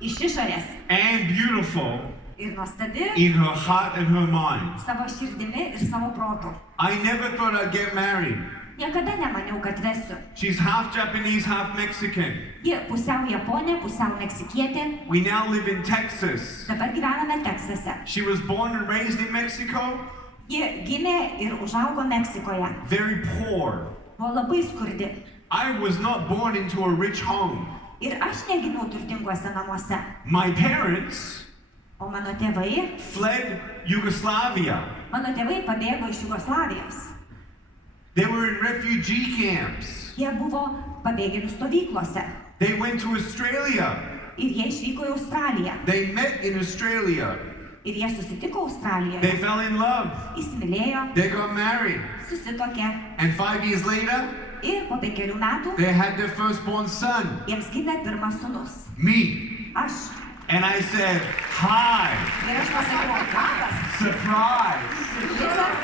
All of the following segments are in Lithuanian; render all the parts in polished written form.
iš išorės. And beautiful Ir nuostabi in her heart and her mind. savo širdimi ir savo protu. I never thought I'd get married. Niekada nemaniau, kad vesiu. She's half Japanese, half Mexican. Ji pusiau Japonė, pusiau Meksikietė. We now live in Texas. Dabar gyvename Teksase. She was born and raised in Mexico. Ji gimė ir užaugo Meksikoje. Very poor. Buvo labai skurdi. I was not born into a rich home. Ir aš negimiau turtinguose namuose. My parents O mano tėvai, fled Yugoslavia. mano tėvai pabėgo iš Jugoslavijos. They were in refugee camps. Jie buvo pabėgėlių stovyklose. They went to Australia. Ir jie išvyko į Australiją. They met in Australia. Ir jie susitiko Australijoje. They fell in love. Įsimylėjo, They got married. susituokė. And 5 years later, Ir po 5 metų they had their firstborn son, jiems gimė pirmas sūnus. me. Aš. And I said, hi, Ir aš pasakiau, labas. surprise. Siurprizas.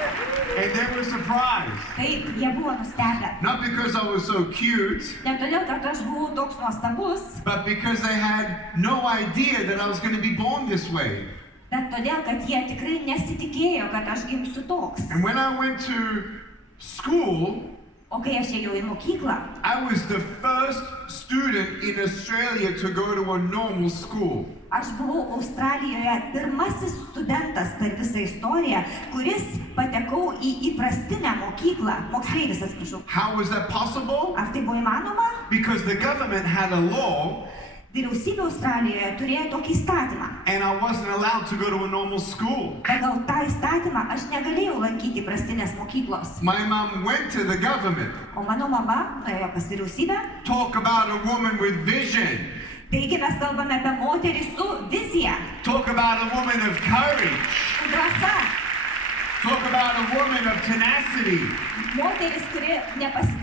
And they were surprised. Taip, jie buvo nustebę. Not because I was so cute, Ne todėl, kad aš buvau toks nuostabus, but because they had no idea that I was going to be born this way. bet todėl, kad jie tikrai nesitikėjo, kad aš gimsiu toks. And when I went to school, O kai aš ėjau į mokyklą, I was the first student in Australia to go to a normal school. aš buvau Australijoje pirmasis studentas per visą istoriją, kuris patekau į įprastinę mokyklą, moksleivis atsiprašau. How was that possible? Ar tai buvo įmanoma? Because the government had a law Vyriausybė Australijoje turėjo tokį įstatymą. and I wasn't allowed to go to a normal school. Pagal tą įstatymą aš negalėjau lankyti įprastinės mokyklos. My mom went to the government. O mano mama nuėjo pas vyriausybę. Talk about a woman with vision. Taigi mes kalbame apie moterį su vizija, Talk about a woman of courage. su drąsa. Talk about a woman of tenacity. Moteris, kuri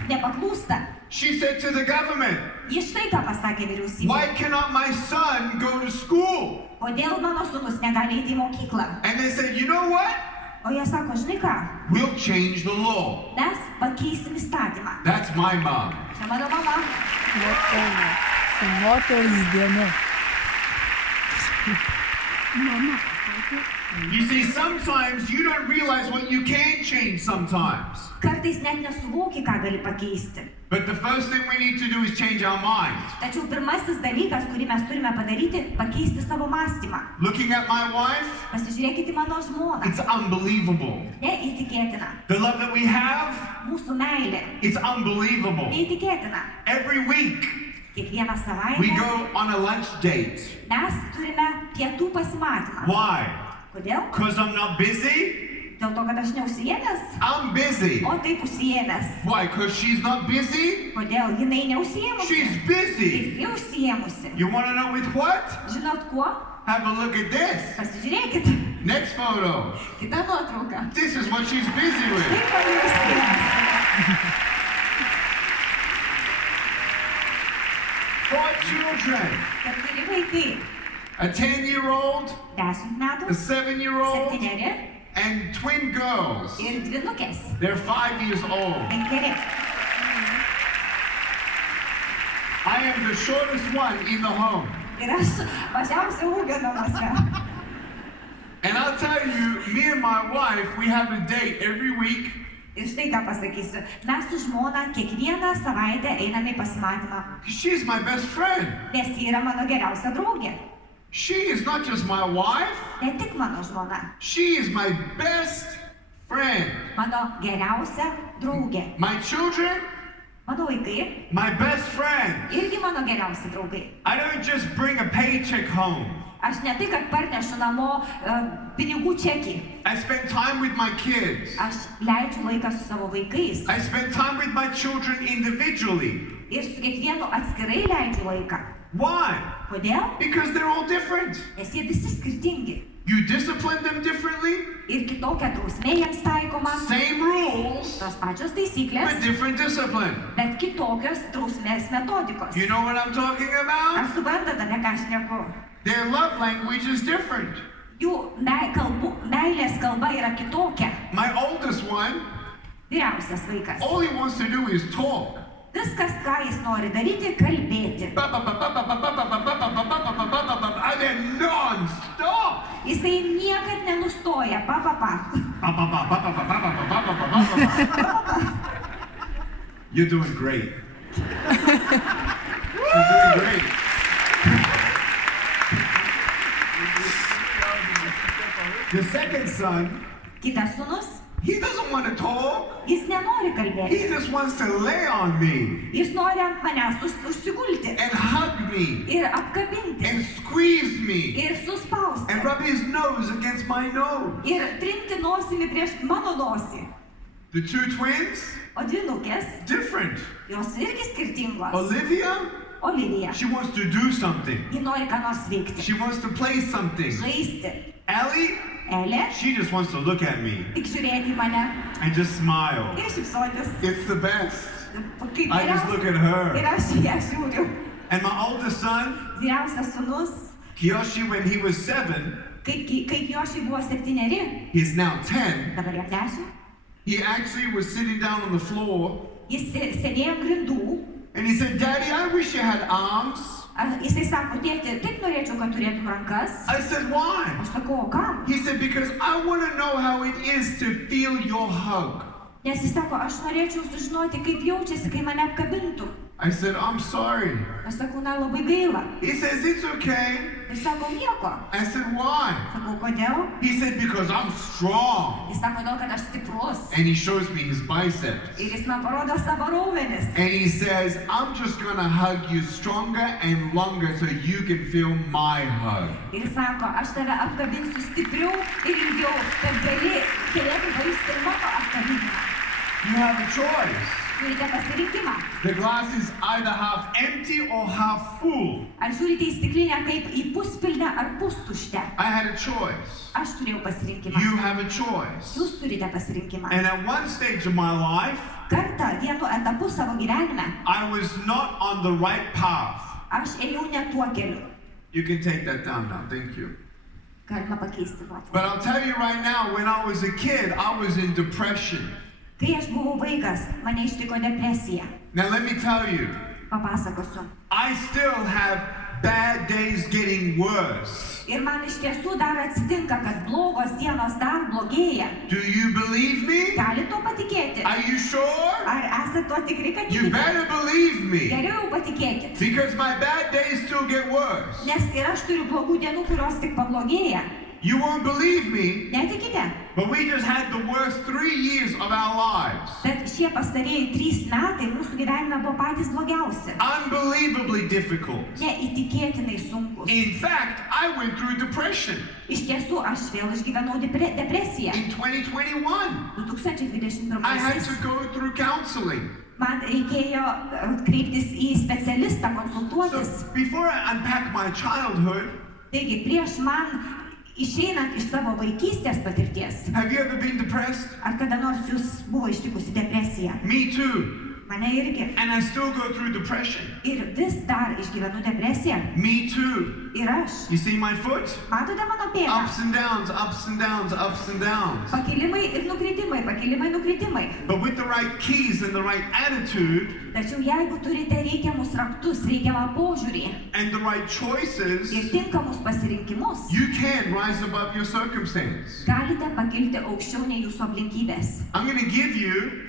nepaklūsta. She said to the government, Ji štai ką pasakė vyriausybė. why cannot my son go to school? Kodėl mano sūnus negali eiti į mokyklą? And they said, you know what? O jie sako, žinai ką, We'll change the law. mes pakeisim įstatymą. That's my mom. Čia mano mama. Su moters diena. Mama. You see, sometimes you don't realize what you can change sometimes. Kartais net nesuvoki, ką gali pakeisti. But the first thing we need to do is change our mind. Tačiau pirmasis dalykas, kurį mes turime padaryti, pakeisti savo mąstymą. Looking at my wife, Pasižiūrėkite į mano žmoną. it's unbelievable. Neįtikėtina. The love that we have, Mūsų meilė. it's unbelievable. Neįtikėtina. Every week, Kiekvieną we savaitę go on a lunch date. mes turime pietų pasimatymą. Why? Kodėl? Because I'm not busy? Dėl to, kad aš neužsiėmęs? I'm busy. O taip užsiėmęs. Why? Because she's not busy? Kodėl jinai neužsiėmusi? She's busy. Ji užsiėmusi. You want to know with what? Žinot kuo? Have a look at this. Pasižiūrėkit. Next photo. Kita nuotrauka. This is what she's busy with. Taip, kad ji užsiėmusi. 4 children. 4 vaikai. A 10-year-old, 10 metų. a 7-year-old, 7 and twin girls. ir 2 nukės. They're 5 years old. 5. I am the shortest one in the home. Ir aš mažiausia ūgio namuose. And I'll tell you, me and my wife, we have a date every week. Ir štai ką pasakysiu. Mes su žmona kiekvieną savaitę einame į pasimatymą. She's my best friend. Nes ji yra mano geriausia draugė. She is not just my wife, Ne tik mano žmona. she is my best friend. Mano geriausia draugė. My children, Mano vaikai my best friend. irgi mano geriausi draugai. I don't just bring a paycheck home. Aš ne tai, kad parnešu namo pinigų čekį. I spend time with my kids. Aš leidžiu laiką su savo vaikais. I spend time with my children individually. Ir su kiekvienu atskirai leidžiu laiką. Why? Kodėl? Because they're all different. Nes jie visi skirtingi. You discipline them differently, Ir kitokia drausmė jiems taikoma. same rules, Tos pačios but taisyklės, different discipline. bet kitokios drausmės metodikos. You know what I'm talking Ar about? suprantate, apie ką aš šneku? Their love language is different. Jų meilės kalba yra kitokia. My oldest one, Vyriausias vaikas. all he wants to do is talk. Viskas, ką jis nori daryti, kalbėti. jisai niekad nenustoja. Pa. You're doing great. You're doing great. The second son, Kitas sūnus, he doesn't want to talk. jis nenori kalbėti. He just wants to lay on me Jis nori ant manęs užsigulti and hug me ir apkabinti and squeeze me ir suspausti and rub his nose against my nose. ir trinti nosimi prieš mano nosį. The two twins, O dvynukės, different. jos irgi skirtingos. Olivia, she wants to do something. Ji nori ką nors veikti. She wants to play something. Žaisti. Ellie, Elė she just wants to look at me tik žiūrėti į mane and just smile. ir šypsotis. It's the best. Kaip I just look at Ir her. aš į ją žiūriu. And my oldest son, Vyriausias sūnus, Kiyoshi, when he was 7, kai Jošiui buvo 7, he's now 10. dabar jam 10, He actually was sitting down on the floor jis sėdėjo ant grindų. and he said, "Daddy, I wish you had arms." Jisai sako, tėti, taip norėčiau, kad turėtum rankas. I said, "Why?" Aš sakau, o kam? He said, "Because I want to know how it is to feel your hug." Nes jis sako, aš norėčiau sužinoti, kaip jaučiasi, kai mane apkabintų. I said, "I'm sorry." Aš sakau, na, labai gaila. He says, "It's okay." Jis sako, nieko. I said, "Why?" Sakau, kodėl? He said, "Because I'm strong." Jis sako, dėl kad aš stiprus. And he shows me his biceps. Ir jis man parodo savo raumenis. And he says, "I'm just going to hug you stronger and longer so you can feel my hug." Ir sako, aš tave apkabinsiu stipriau ir ilgiau, kad galėtum pajusti ir mano apkabinimą. You have a choice. Turite pasirinkimą. The glass is either half empty or half full. Ar žiūrite į stiklinę kaip į puspilnę ar pustuštę? I had a choice. Aš turėjau pasirinkimą. You have a choice. Jūs turite pasirinkimą. And at one stage of my life, Kartą, vienu etapu savo gyvenime, I was not on the right path. aš ėjau ne tuo keliu. You can take that down now. Thank you. Galima pakeisti nuotrauką. But I'll tell you right now, when I was a kid, I was in depression. Kai aš buvau vaikas, mane ištiko depresija. Now let me tell you, Papasakosiu. I still have bad days getting worse. Ir man iš tiesų dar atsitinka, kad blogos dienos dar blogėja. Do you believe me? Gali tuo patikėti? Are you sure? Ar esate tuo tikri, kad You tikite? better believe me. Geriau jau patikėkit. Because my bad days still get worse. Nes ir aš turiu blogų dienų, kurios tik pablogėja. You won't believe me, Netikite? but we just had the worst 3 years of our lives. Bet šie pastarieji 3 metai mūsų gyvenime buvo patys blogiausi. Unbelievably difficult. Neįtikėtinai sunkus. In fact, I went through depression Iš tiesų, aš vėl išgyvenau depresiją. in 2021. 2021 I had to go through counseling. man reikėjo kreiptis į specialistą, So konsultuotis. before I unpack my childhood, Taigi, prieš man išeinant iš savo vaikystės patirties, have you ever been depressed? ar kada nors jūs buvo ištikusi depresija? Me too. Mane irgi. And I still go through depression. Ir vis dar išgyvenu depresiją. Me too. Ir aš. You see my foot? Matote mano pėdą? Ups and downs, ups and downs, ups and downs. Pakilimai ir nukritimai, pakilimai, nukritimai. But with the right keys and the right attitude Tačiau jeigu turite reikiamus raktus, reikiamą požiūrį and the right choices, ir tinkamus pasirinkimus, you can rise above your circumstance. galite pakilti aukščiau nei jūsų aplinkybės. I'm going to give you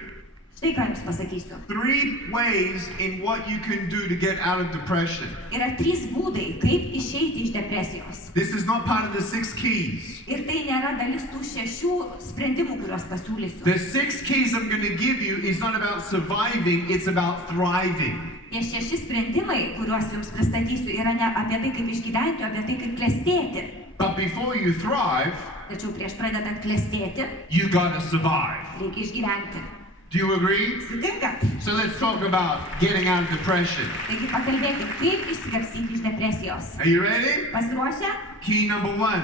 Štai ką jums pasakysiu. 3 ways in what you can do to get out of depression. Yra 3 būdai, kaip išeiti iš depresijos. This is not part of the 6 keys. Ir tai nėra dalis tų 6 sprendimų, kuriuos pasiūlysiu. The 6 keys I'm going to give you is not about surviving, it's about thriving. Tie 6 sprendimai, kuriuos jums pristatysiu, yra ne apie tai, kaip išgyventi, o apie tai, kaip klestėti. But before you thrive, Tačiau prieš pradedant klestėti, you got to survive. reikia išgyventi. Do you agree? Sutinkat? So let's talk about getting out of depression. Taigi pakalbėkime, kaip išsikapstyti iš depresijos. Are you ready? Pasiruošę? Key number 1.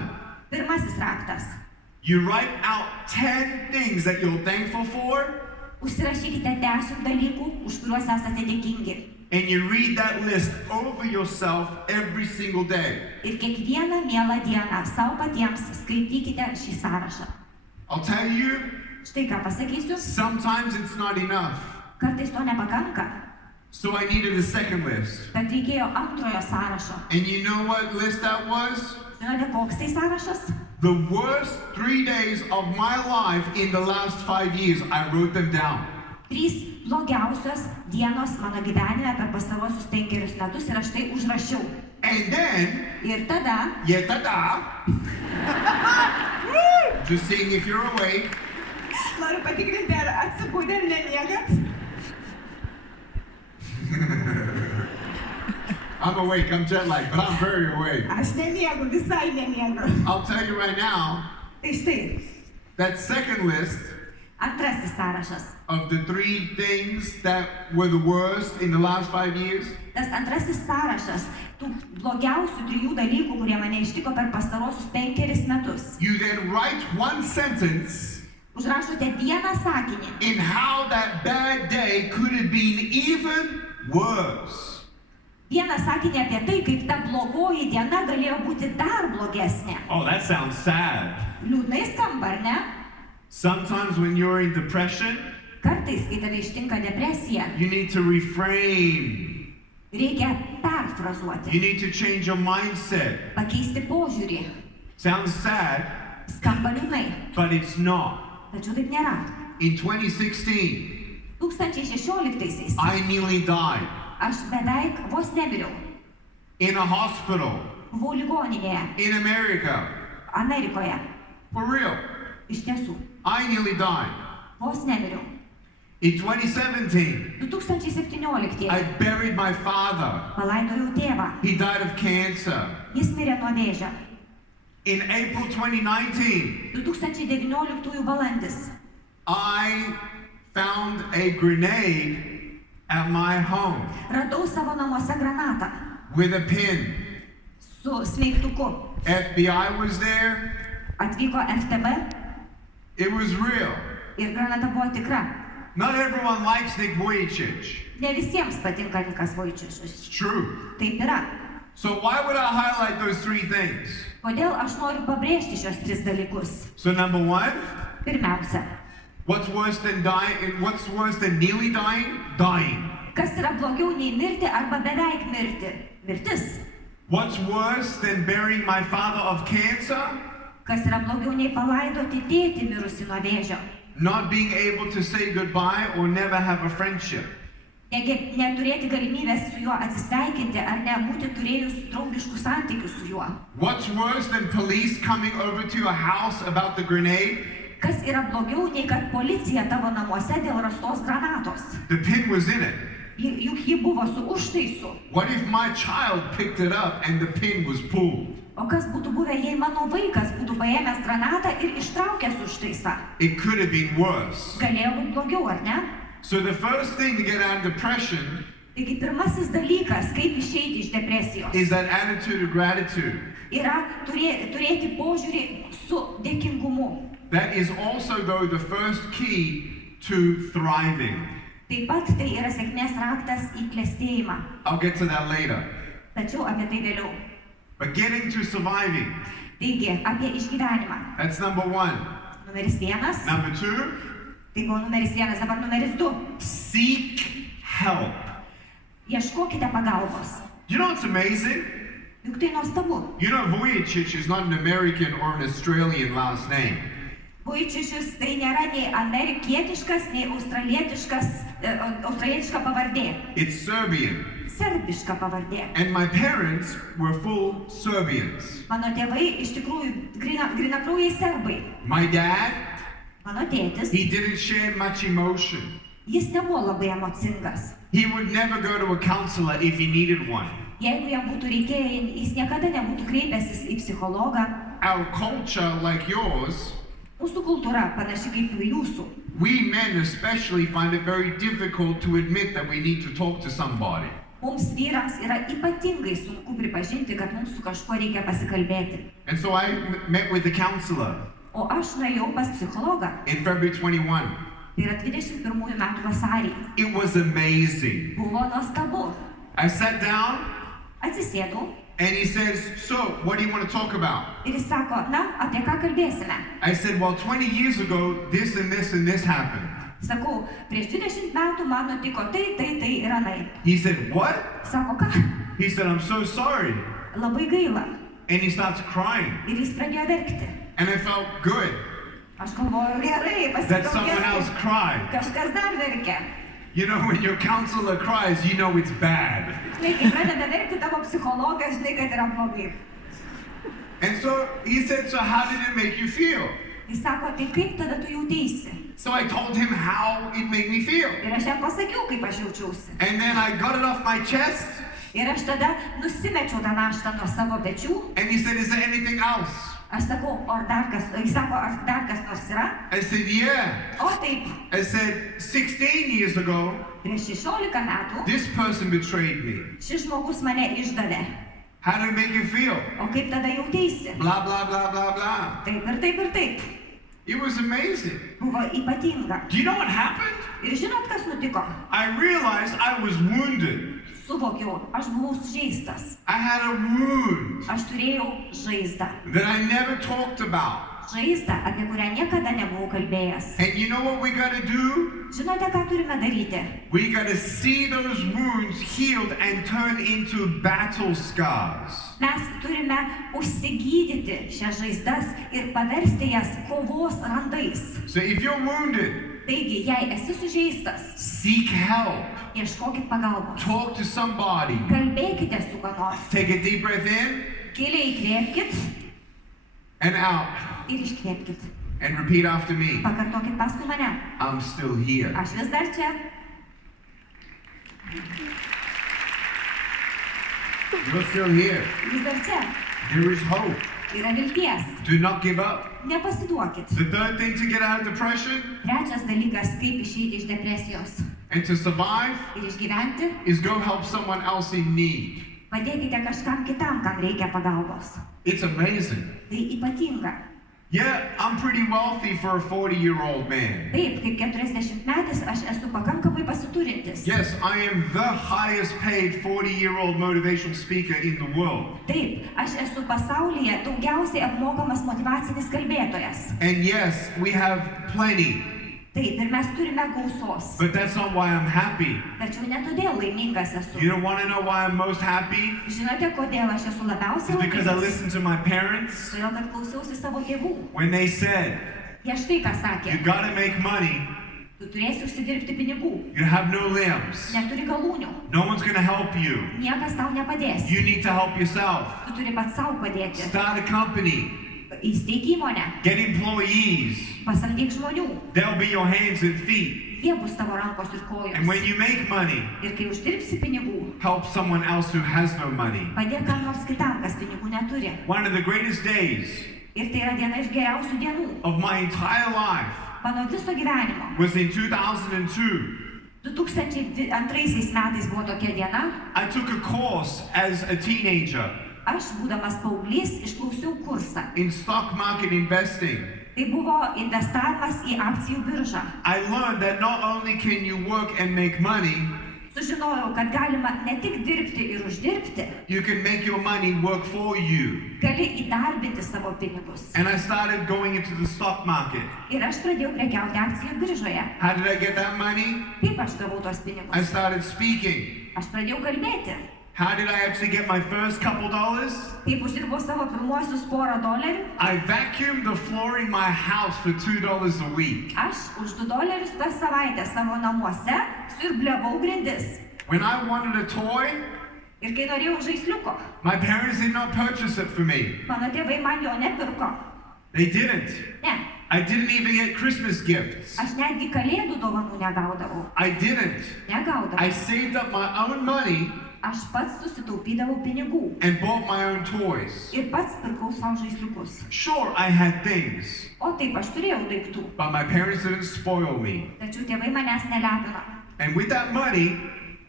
Pirmasis raktas. You write out 10 things that you're thankful for, Užsirašykite 10 dalykų, už kuriuos esate dėkingi. and you read that list over yourself every single day. Ir kiekvieną mielą dieną savo patiems skaitykite šį sąrašą. I'll tell you, Štai ką pasakysiu, sometimes it's not enough. kartais to nepakanka, So I needed a second list. bet reikėjo antrojo sąrašo. And you know what list that was? Žinote, koks tai sąrašas? The worst 3 days of my life in the last 5 years, I wrote them down. 3 blogiausios dienos mano gyvenime per pastarosius 5 metus ir aš tai užrašiau. And then, Ir tada, just seeing if you're awake, noriu patikrinti, ar atsibudę ir nemiegat. I'm awake, I'm jet lagged, but I'm very awake. Aš nemiegu, visai nemiegu. I'll tell you right now, Tai štai, that second list antrasis sąrašas. of the 3 things that were the worst in the last 5 years, Tas antrasis sąrašas tų blogiausių 3 dalykų, kurie mane ištiko per pastarosius 5 metus. you then write one sentence Užrašote vieną sakinį, in how that bad day could have been even worse. vieną sakinį apie tai, kaip ta blogoji diena galėjo būti dar blogesnė. Oh, that sounds sad. Liūdnai skamba, ar ne? Sometimes when you're in depression, Kartais, kai tave ištinka depresija, you need to reframe. reikia You perfrazuoti, need to change your mindset. pakeisti požiūrį. Sounds sad, Skamba liūdnai, but it's not. tačiau taip nėra. In 2016, 2016-aisiais I nearly died aš beveik vos nemiriau. in a hospital Buvau ligoninėje, in America. Amerikoje. For real. Iš tiesų, I nearly died. vos nemiriau. In 2017, 2017 I buried my father. palaidojau tėvą. He died of cancer. Jis mirė nuo vėžio. In April 2019, 2019 balandis. I found a grenade at my home Radau savo namuose granatą with a pin. su smeigtuku. FBI was there. Atvyko FTB It was real. ir granata buvo tikra. Not everyone likes Nick Vujicic. Ne visiems patinka Nikas Vujicičius. It's true. Taip yra. So why would I highlight those 3 things? Kodėl aš noriu pabrėžti šios 3 dalykus? So number 1, Pirmiausia, what's worse than dying? What's worse than nearly dying? Dying. kas yra blogiau nei mirti arba beveik mirti? Mirtis. What's worse than burying my father of cancer? Kas yra blogiau nei palaidoti tėtį mirusi nuo vėžio? Not being able to say goodbye or never have a friendship. Neturėti galimybės su juo atsisveikinti ar nebūti turėjus draugiškų santykių su juo. What's worse than police coming over to your house about the grenade? Kas yra blogiau nei kad policija tavo namuose dėl rastos granatos? The pin was in it. Juk ji buvo su užtaisu. What if my child picked it up and the pin was pulled? O kas būtų buvę, jei mano vaikas būtų paėmęs granatą ir ištraukęs užtaisą? It could have been worse. Galėjo būti blogiau, ar ne? So the first thing to get out of depression Taigi pirmasis dalykas, kaip išeiti iš depresijos, is that attitude of gratitude. yra turėti požiūrį su dėkingumu. That is also, though, the first key to thriving. Taip pat tai yra sėkmės raktas į klestėjimą. I'll get to that later. Tačiau apie tai vėliau. But getting to surviving, Taigi, apie išgyvenimą. that's number 1. Numeris 1. Number 2, Tai buvo numeris 1, dabar numeris 2. seek help. Ieškokite pagalbos. You know what's amazing? Juk tai nuostabu. You know Vujicic is not an American or an Australian last name. Vujicičius tai nėra nei amerikietiškas, nei australietiška pavardė. It's Serbian. Serbiška pavardė. And my parents were full Serbians. Mano tėvai iš tikrųjų grinakraujai serbai. My dad, Mano tėtis, he didn't share much emotion. jis nebuvo labai emocingas. He would never go to a counselor if he needed one. Jeigu jam būtų reikėję, jis niekada nebūtų kreipęsis į psichologą. Our culture, like yours, Mūsų kultūra panaši kaip ir jūsų. we men especially find it very difficult to admit that we need to talk to somebody. Mums vyrams yra ypatingai sunku pripažinti, kad mums su kažkuo reikia pasikalbėti. And so I met with the counselor O aš nuėjau pas psichologą. in February 21. Tai yra 21 metų vasarį. It was amazing. Buvo nuostabu. I sat down Atsisėdau and he says, so, what do you want to talk about? ir jis sako, na, apie ką kalbėsime? I said, well, 20 years ago, this and this and this happened. Sakau, prieš 20 metų man nutiko tai ir anai. He said, what? Sako, ką? He said, I'm so sorry. Labai gaila. And he starts crying. Ir jis pradėjo verkti. And I felt good Aš galvoju, gerai, that pasidžiaugsiu someone else gerai. cried. Kažkas dar verkia. You know, when your counselor cries, you know it's bad. Žinai, kai pradeda verkti tavo psichologas, žinai, kad yra blogai. And so he said, so how did it make you feel? Jis sako, tai kaip tada tu jauteisi? So I told him how it made me feel. Ir aš jam pasakiau, kaip aš jaučiausi. And then I got it off my chest. Ir aš tada nusimečiau tą naštą nuo savo pečių. And he said, is there anything else? Aš sakau, ar dar kas, jis sako, ar dar kas nors yra? I said, yeah. O taip, I said, 16 years ago, prieš 16 metų this person betrayed me. šis žmogus mane išdavė. How did it make you feel? O kaip tada jauteisi? Blah, blah, blah, blah, blah. Taip ir taip ir taip. It was amazing. Buvo ypatinga. Do you know what happened? Ir žinot, kas nutiko? I realized I was wounded. Suvokiau, aš buvau sužeistas. I had a wound Aš turėjau žaizdą. that I never talked about. Žaizdą, apie kurią niekada nebuvau kalbėjęs. And you know what we gotta do? Žinote, ką turime daryti? We gotta see those wounds healed and turn into battle scars. Mes turime užsigydyti šias žaizdas ir paversti jas kovos randais. So if you're wounded, Taigi, jei esi sužeistas, seek help. ieškokit pagalbos. Talk to somebody. Kalbėkite su kuo nors. Take a deep breath in Giliai įkvėpkit and out. ir iškvėpkit. And repeat after me. Pakartokit paskui mane. I'm still here. Aš vis dar čia. You're still here. Vis dar čia. There is hope. Yra vilties. Do not give up. Nepasiduokit. The third thing to get out of depression Trečias dalykas, kaip išeiti iš depresijos and to survive ir išgyventi. is go help someone else in need. Padėkite kažkam kitam, kam reikia pagalbos. It's amazing. Tai ypatinga. Yeah, I'm pretty wealthy for a 40-year-old man. Taip, kaip 40-metis aš esu pakankamai pasiturintis. Yes, I am the highest paid 40-year-old motivational speaker in the world. Taip, aš esu pasaulyje daugiausiai apmokamas motyvacinis kalbėtojas. And yes, we have plenty, Taip, ir mes turime gausos. but that's not why I'm happy. Tačiau ne todėl laimingas esu. You don't want to know why I'm most happy? Žinote, kodėl aš esu labiausiai It's because I laimingas? listened to my parents Todėl, kad klausiausi savo tėvų. when they said, Jie štai ką you sakė. gotta make money, Tu turėsi užsidirbti pinigų. you have no limbs, Neturi galūnių. no one's gonna help you, Niekas tau nepadės. you need to help yourself. Tu turi pats savo padėti. Start a company, Įsteik įmonę. get employees, Pasamdyk žmonių. they'll be your hands and feet. Jie bus tavo rankos ir kojos. And when you make money, Ir kai uždirbsi pinigų, help someone else who has no money. padėk kam nors kitam, kas pinigų neturi. One of the greatest days Ir tai yra viena iš geriausių dienų of my entire life mano viso gyvenimo. was in 2002. 2002 metais buvo tokia diena. I took a course as a teenager Aš, būdamas paauglys, išklausiau kursą. in stock market investing. Tai buvo investavimas į akcijų biržą. I learned that not only can you work and make money, Sužinojau, kad galima ne tik dirbti ir uždirbti, you can make your money work for you. gali įdarbinti savo pinigus. And I started going into the stock market. Ir aš pradėjau prekiauti akcijų biržoje. How did I get that money? Kaip aš gavau tos I pinigus? started speaking. Aš pradėjau kalbėti. How did I actually get my first couple dollars? Kaip uždirbau savo pirmuosius $100, I vacuumed the floor in my house for $2 a week. aš už $2 per savaitę savo namuose siurbliavau grindis. When I wanted a toy, Ir kai norėjau žaisliuko, my parents did not purchase it for me. mano tėvai man jo nepirko. They didn't. Ne, I didn't even get Christmas gifts. aš netgi kalėdų dovanų negaudavau. I didn't. I Negaudavau. saved up my own money Aš pats susitaupydavau pinigų. and bought my own toys. Ir pats pirkau savo žaisliukus. Sure, I had things, O taip, aš turėjau daiktų. but my parents didn't spoil me. Tačiau tėvai manęs nelepino. And with that money,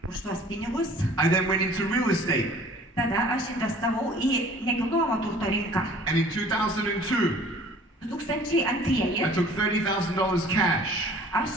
Už tuos pinigus, I then went into real estate. tada aš investavau į nekilnojamo turto rinką. And in 2002, 2002 I took $30,000 cash. aš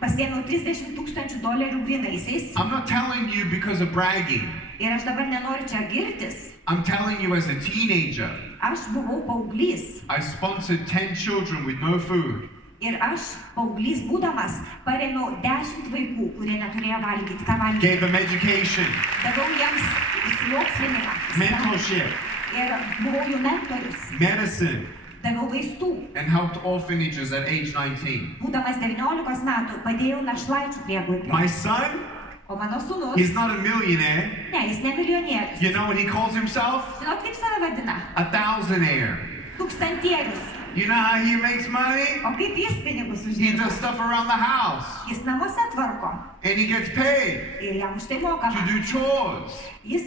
pasiėmiau $30,000 grynaisiais. I'm not telling you because of bragging. Ir aš dabar nenoriu čia girtis. I'm telling you as a teenager, Aš buvau paauglys. I sponsored 10 children with no food. Ir aš, paauglys būdamas, parėmiau 10 vaikų, kurie neturėjo valgyti, ką valgyti. Gave them education, Daviau jiems išsimokslinimą. mentorship, Ir buvau jų mentorius. medicine, daviau vaistų. and helped orphanages at age 19. Būdamas 19 metų padėjau našlaičių prieglaudoje. My son, O mano sūnus, he's not a millionaire. ne, jis ne milijonierius. You know what he calls himself? Žinot, kaip save vadina? A thousandaire. Tūkstantierius. You know how he makes money? O kaip jis pinigus He uždirba? does stuff around the house. Jis namuose tvarko And he gets paid ir jam už tai to mokama. do chores. Jis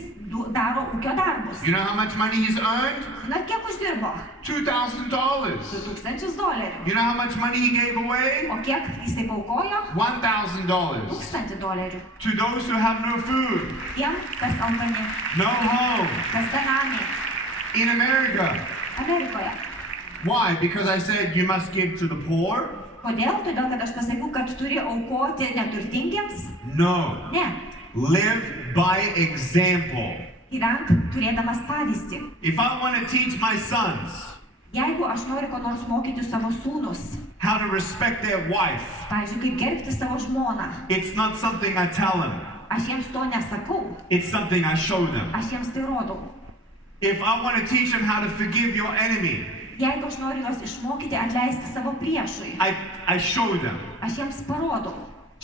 daro ūkio darbus. You know how much money he's earned? Žinot, kiek uždirbo? $2,000. $2,000. You know how much money he gave away? O kiek jisai paukojo? $1,000 $1,000. to those who have no food, Tiem, kas alkani, no home kas benami in America. Amerikoje. Why? Because I said you must give to the poor? Kodėl? Todėl, kad aš pasakiau, kad turi aukoti neturtingiems? No. Ne. Live by example. Gyvenk turėdamas pavyzdį. If I want to teach my sons Jeigu aš noriu ko nors mokyti savo sūnus, how to respect their wife, pavyzdžiui, kaip gerbti savo žmoną, it's not something I tell them. aš jiems to nesakau, It's something I show them. aš jiems tai rodau. If I want to teach them how to forgive your enemy, Jeigu aš noriu juos išmokyti atleisti savo priešui, I show them. aš jiems parodau.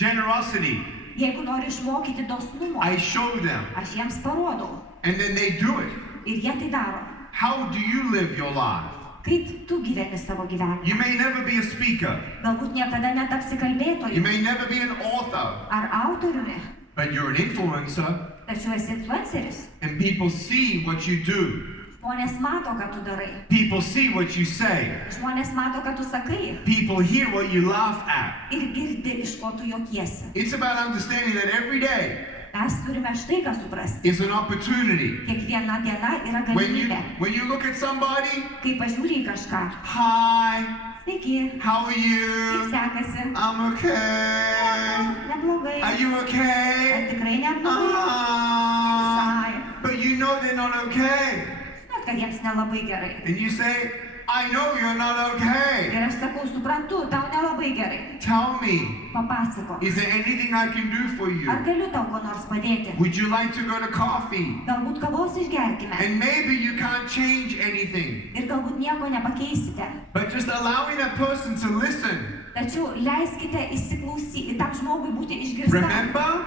Generosity, Jeigu noriu išmokyti dosnumo, I show them. aš jiems parodau. And then they do it. Ir jie tai daro. How do you live your life? Kaip tu gyveni savo gyvenimą? You may never be a speaker. Galbūt niekada netapsi You kalbėtoju may never be an author. ar autoriumi, But you're an influencer. tačiau esi influenceris. And people see what you do. Žmonės mato, ką tu darai. People see what you say. Žmonės mato, ką tu sakai. People hear what you laugh at. Ir girdi, iš ko tu juokiesi. It's about understanding that every day Mes turime štai ką suprasti. is an opportunity. Kiekviena diena yra When galimybė. you look at somebody, Kai pažiūri į kažką. hi, Sveiki. how are Kaip you? sekasi? I'm okay. Neblogai. Are you Ar okay? tikrai neblogai? Ah, Visai. but you know they're not okay. Žinot, kad jiems nelabai gerai. And you say, I know you're not okay. Ir aš sakau, suprantu, tau nelabai gerai. Tell me, Papasakok. is there anything I can do for you? Ar galiu tau ko nors padėti? Would you like to go to coffee? Galbūt kavos išgerkime. And maybe you can't change anything, Ir galbūt nieko nepakeisite. but just allowing that person to listen. Tačiau leiskite įsiklausyti, tam žmogui būti išgirstam. Remember,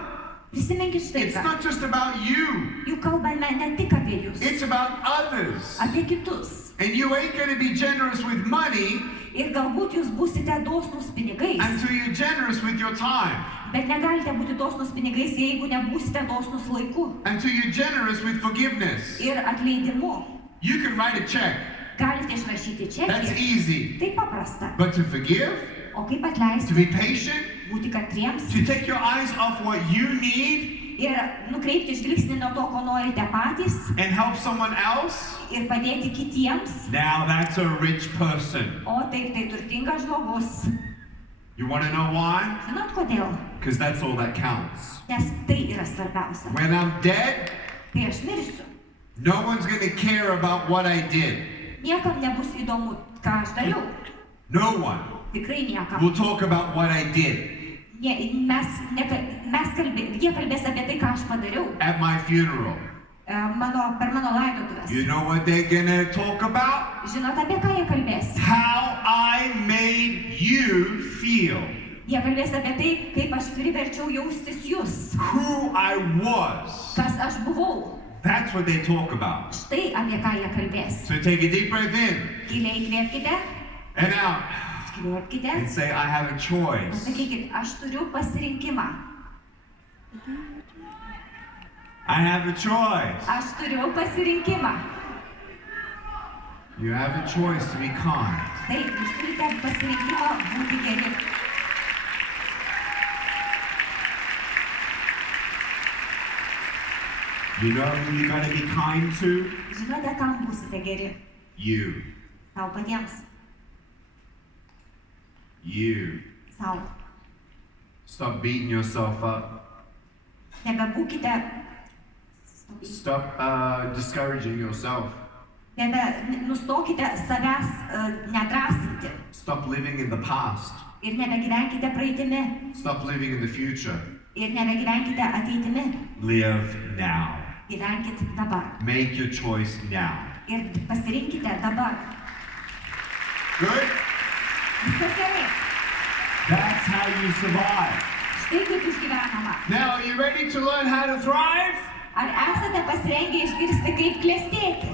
Prisiminkit štai it's ką. not just about you, Juk kalbame ne tik apie jūs, it's about others. apie kitus. And you ain't going to be generous with money Ir galbūt jūs būsite dosnūs pinigais. until you're generous with your time, Bet negalite būti dosnūs pinigais, jeigu nebūsite dosnūs laiku until you're generous with forgiveness. ir atleidimu. You can write a check, Galite išrašyti that's čekį. easy. Tai paprasta. But to forgive, O kaip to atleisti? be patient, Būti kantriems to take your eyes off what you need ir nukreipti žvilgsnį nuo to, ko norite patys and help someone else, ir padėti kitiems. now that's a rich person. O taip, tai turtingas žmogus. You want to know why? Žinot kodėl? Because that's all that counts. Nes tai yra svarbiausia. When I'm dead, Kai aš mirsiu, no one's going to care about what I did. niekam nebus įdomu, ką aš dariau. No one Tikrai niekam. will talk about what I did Jie kalbės apie tai, ką aš padariau at my funeral. per mano laidotuvės. You know what they're going to talk about? Žinot, apie ką jie kalbės? How I made you feel. Jie kalbės apie tai, kaip aš priverčiau jaustis jūs. Who I was. Kas aš buvau. That's what they talk about. Štai apie ką jie kalbės. So take a deep breath in Giliai įkvėpkite, and out įkvėpkite. and say, I have a choice. Pasakykit, aš turiu pasirinkimą. I have a choice. Aš turiu pasirinkimą. You have a choice to be kind. Taip, jūs turite pasirinkimą būti geri. You know who you gotta be kind to? Žinote, kam būsite geri? You. Sau patiems. You. Sau. Stop beating yourself up. Nebebūkite. Stop discouraging yourself. Nustokite savęs nedrasinti. Stop living in the past. Ir nebegyvenkite praeitimi. Stop living in the future. Ir nebegyvenkite ateitimi. Live now. Gyvenkit dabar. Make your choice now. Ir pasirinkite dabar. Good? Viskas gerai. That's how you survive. Štai kaip išgyvenama. Now, are you ready to learn how to thrive? Ar esate pasirengę išgirsti, kaip klestėti?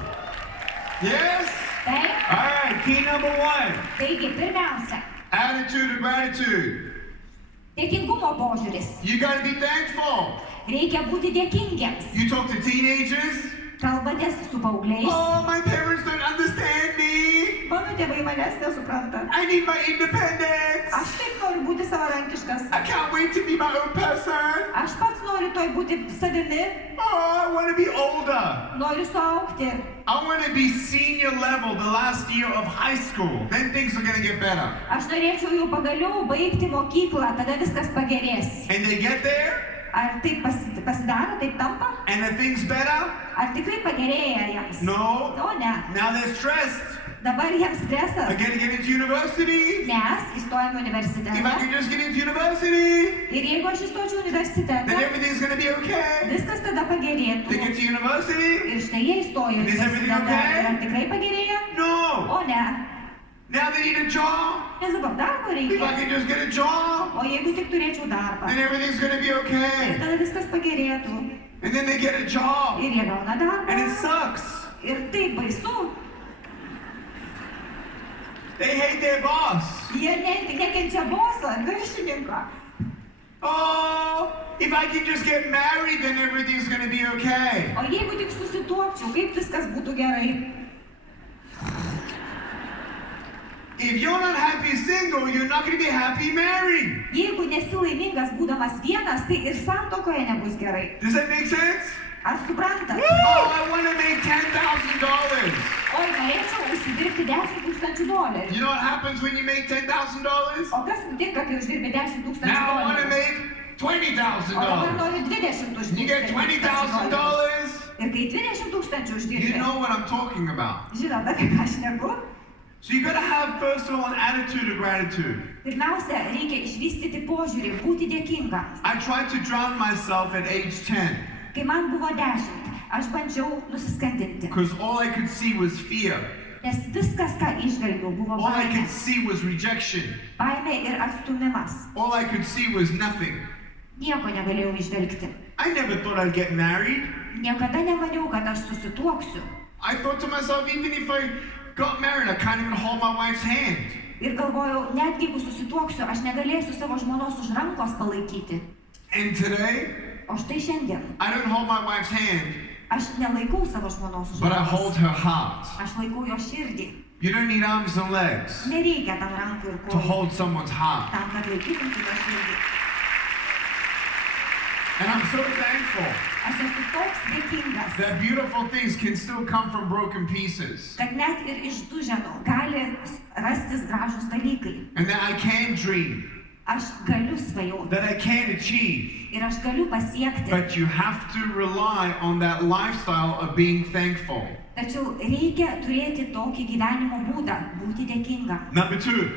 Yes? Taip? All right, key number 1. Taigi, pirmiausia, Attitude of gratitude. dėkingumo požiūris. You gotta be thankful. Reikia būti dėkingiems. You talk to teenagers. Kalbatės su paaugliais. Oh, my parents don't understand me. Mano tėvai manęs nesupranta. I need my independence. Aš taip noriu būti savarankiškas. I can't wait to be my own person. Aš pats noriu toj būti savimi. Oh, I want to be older. Noriu suaugti. I want to be senior level the last year of high school. Then things are going to get better. Aš norėčiau jau pagaliau baigti mokyklą, tada viskas pagerės. And they get there. Ar taip pasidaro, taip tampa? And are things better? Ar tikrai pagerėja jiems? No. O ne. Now they're stressed. Dabar jiems stresas. I gotta get into university. Mes įstojame If I universitetą. can just get into university, Ir jeigu aš įstočiau universitetą, then everything's gonna be okay. viskas tada They pagerėtų. get to university. Ir štai jie įstojo į Is everything universitetą. okay? Ir ar tikrai pagerėjo? No. O ne. Now they need a job. Nes dabar darbo If I reikia. can just get a job, O jeigu tik turėčiau darbą. then everything's gonna be Ir okay. tada viskas pagerėtų. And then they get a job. Ir jie gauna darbą. And it sucks. Ir taip baisu. They hate their boss. Jie nekenčia boso, viršininko. Oh, if I can just get married, then everything's gonna be okay. O jeigu tik susituokčiau, kaip viskas būtų gerai? If you're not happy single, you're not gonna be happy married. Jeigu nesi laimingas būdamas vienas, tai ir santuokoje nebus gerai. Does that make sense? Ar suprantat? Oh, I want to make $10,000. Oi, norėčiau užsidirbti $10,000. You know what happens when you make $10,000? O kas nutinka, kai uždirbi $10,000? Now I want to make O dabar $20,000. noriu 20 uždirbti. You get $20,000. Ir kai 20,000 You uždirbi, know what I'm talking about. žinot, apie ką aš šneku? So you gotta have first of all an attitude of gratitude. Pirmiausia, reikia išvystyti požiūrį, būti dėkinga. I tried to drown myself at age 10 Kai man buvo 10, aš bandžiau nusiskandinti. because all I could see was fear. Nes viskas, ką išvelgiau, buvo All I baimė. could see was rejection. Baimė ir atstumimas. All I could see was nothing. Nieko negalėjau išvelgti. I never thought I'd get married. Niekada nemaniau, kad aš susituoksiu. I thought to myself, even if I got married, I can't even hold my wife's hand. Ir galvojau, net jeigu susituoksiu, aš negalėsiu savo žmonos už rankos palaikyti. And today, O štai šiandien I don't hold my wife's hand, aš nelaikau savo žmonos už but I hold rankos. her heart. Aš laikau jo širdį. You don't need arms and legs Nereikia tam rankų ir to kojų. hold someone's heart. Tam, kad laikytum kito širdį. And I'm so thankful Aš esu toks dėkingas, that beautiful things can still come from broken pieces. kad net ir iš duženų gali rastis gražus dalykai. And that I can dream, Aš galiu svajoti that I can achieve. ir aš galiu pasiekti. But you have to rely on that lifestyle of being thankful. Tačiau reikia turėti tokį gyvenimo būdą, būti dėkinga. Number 2,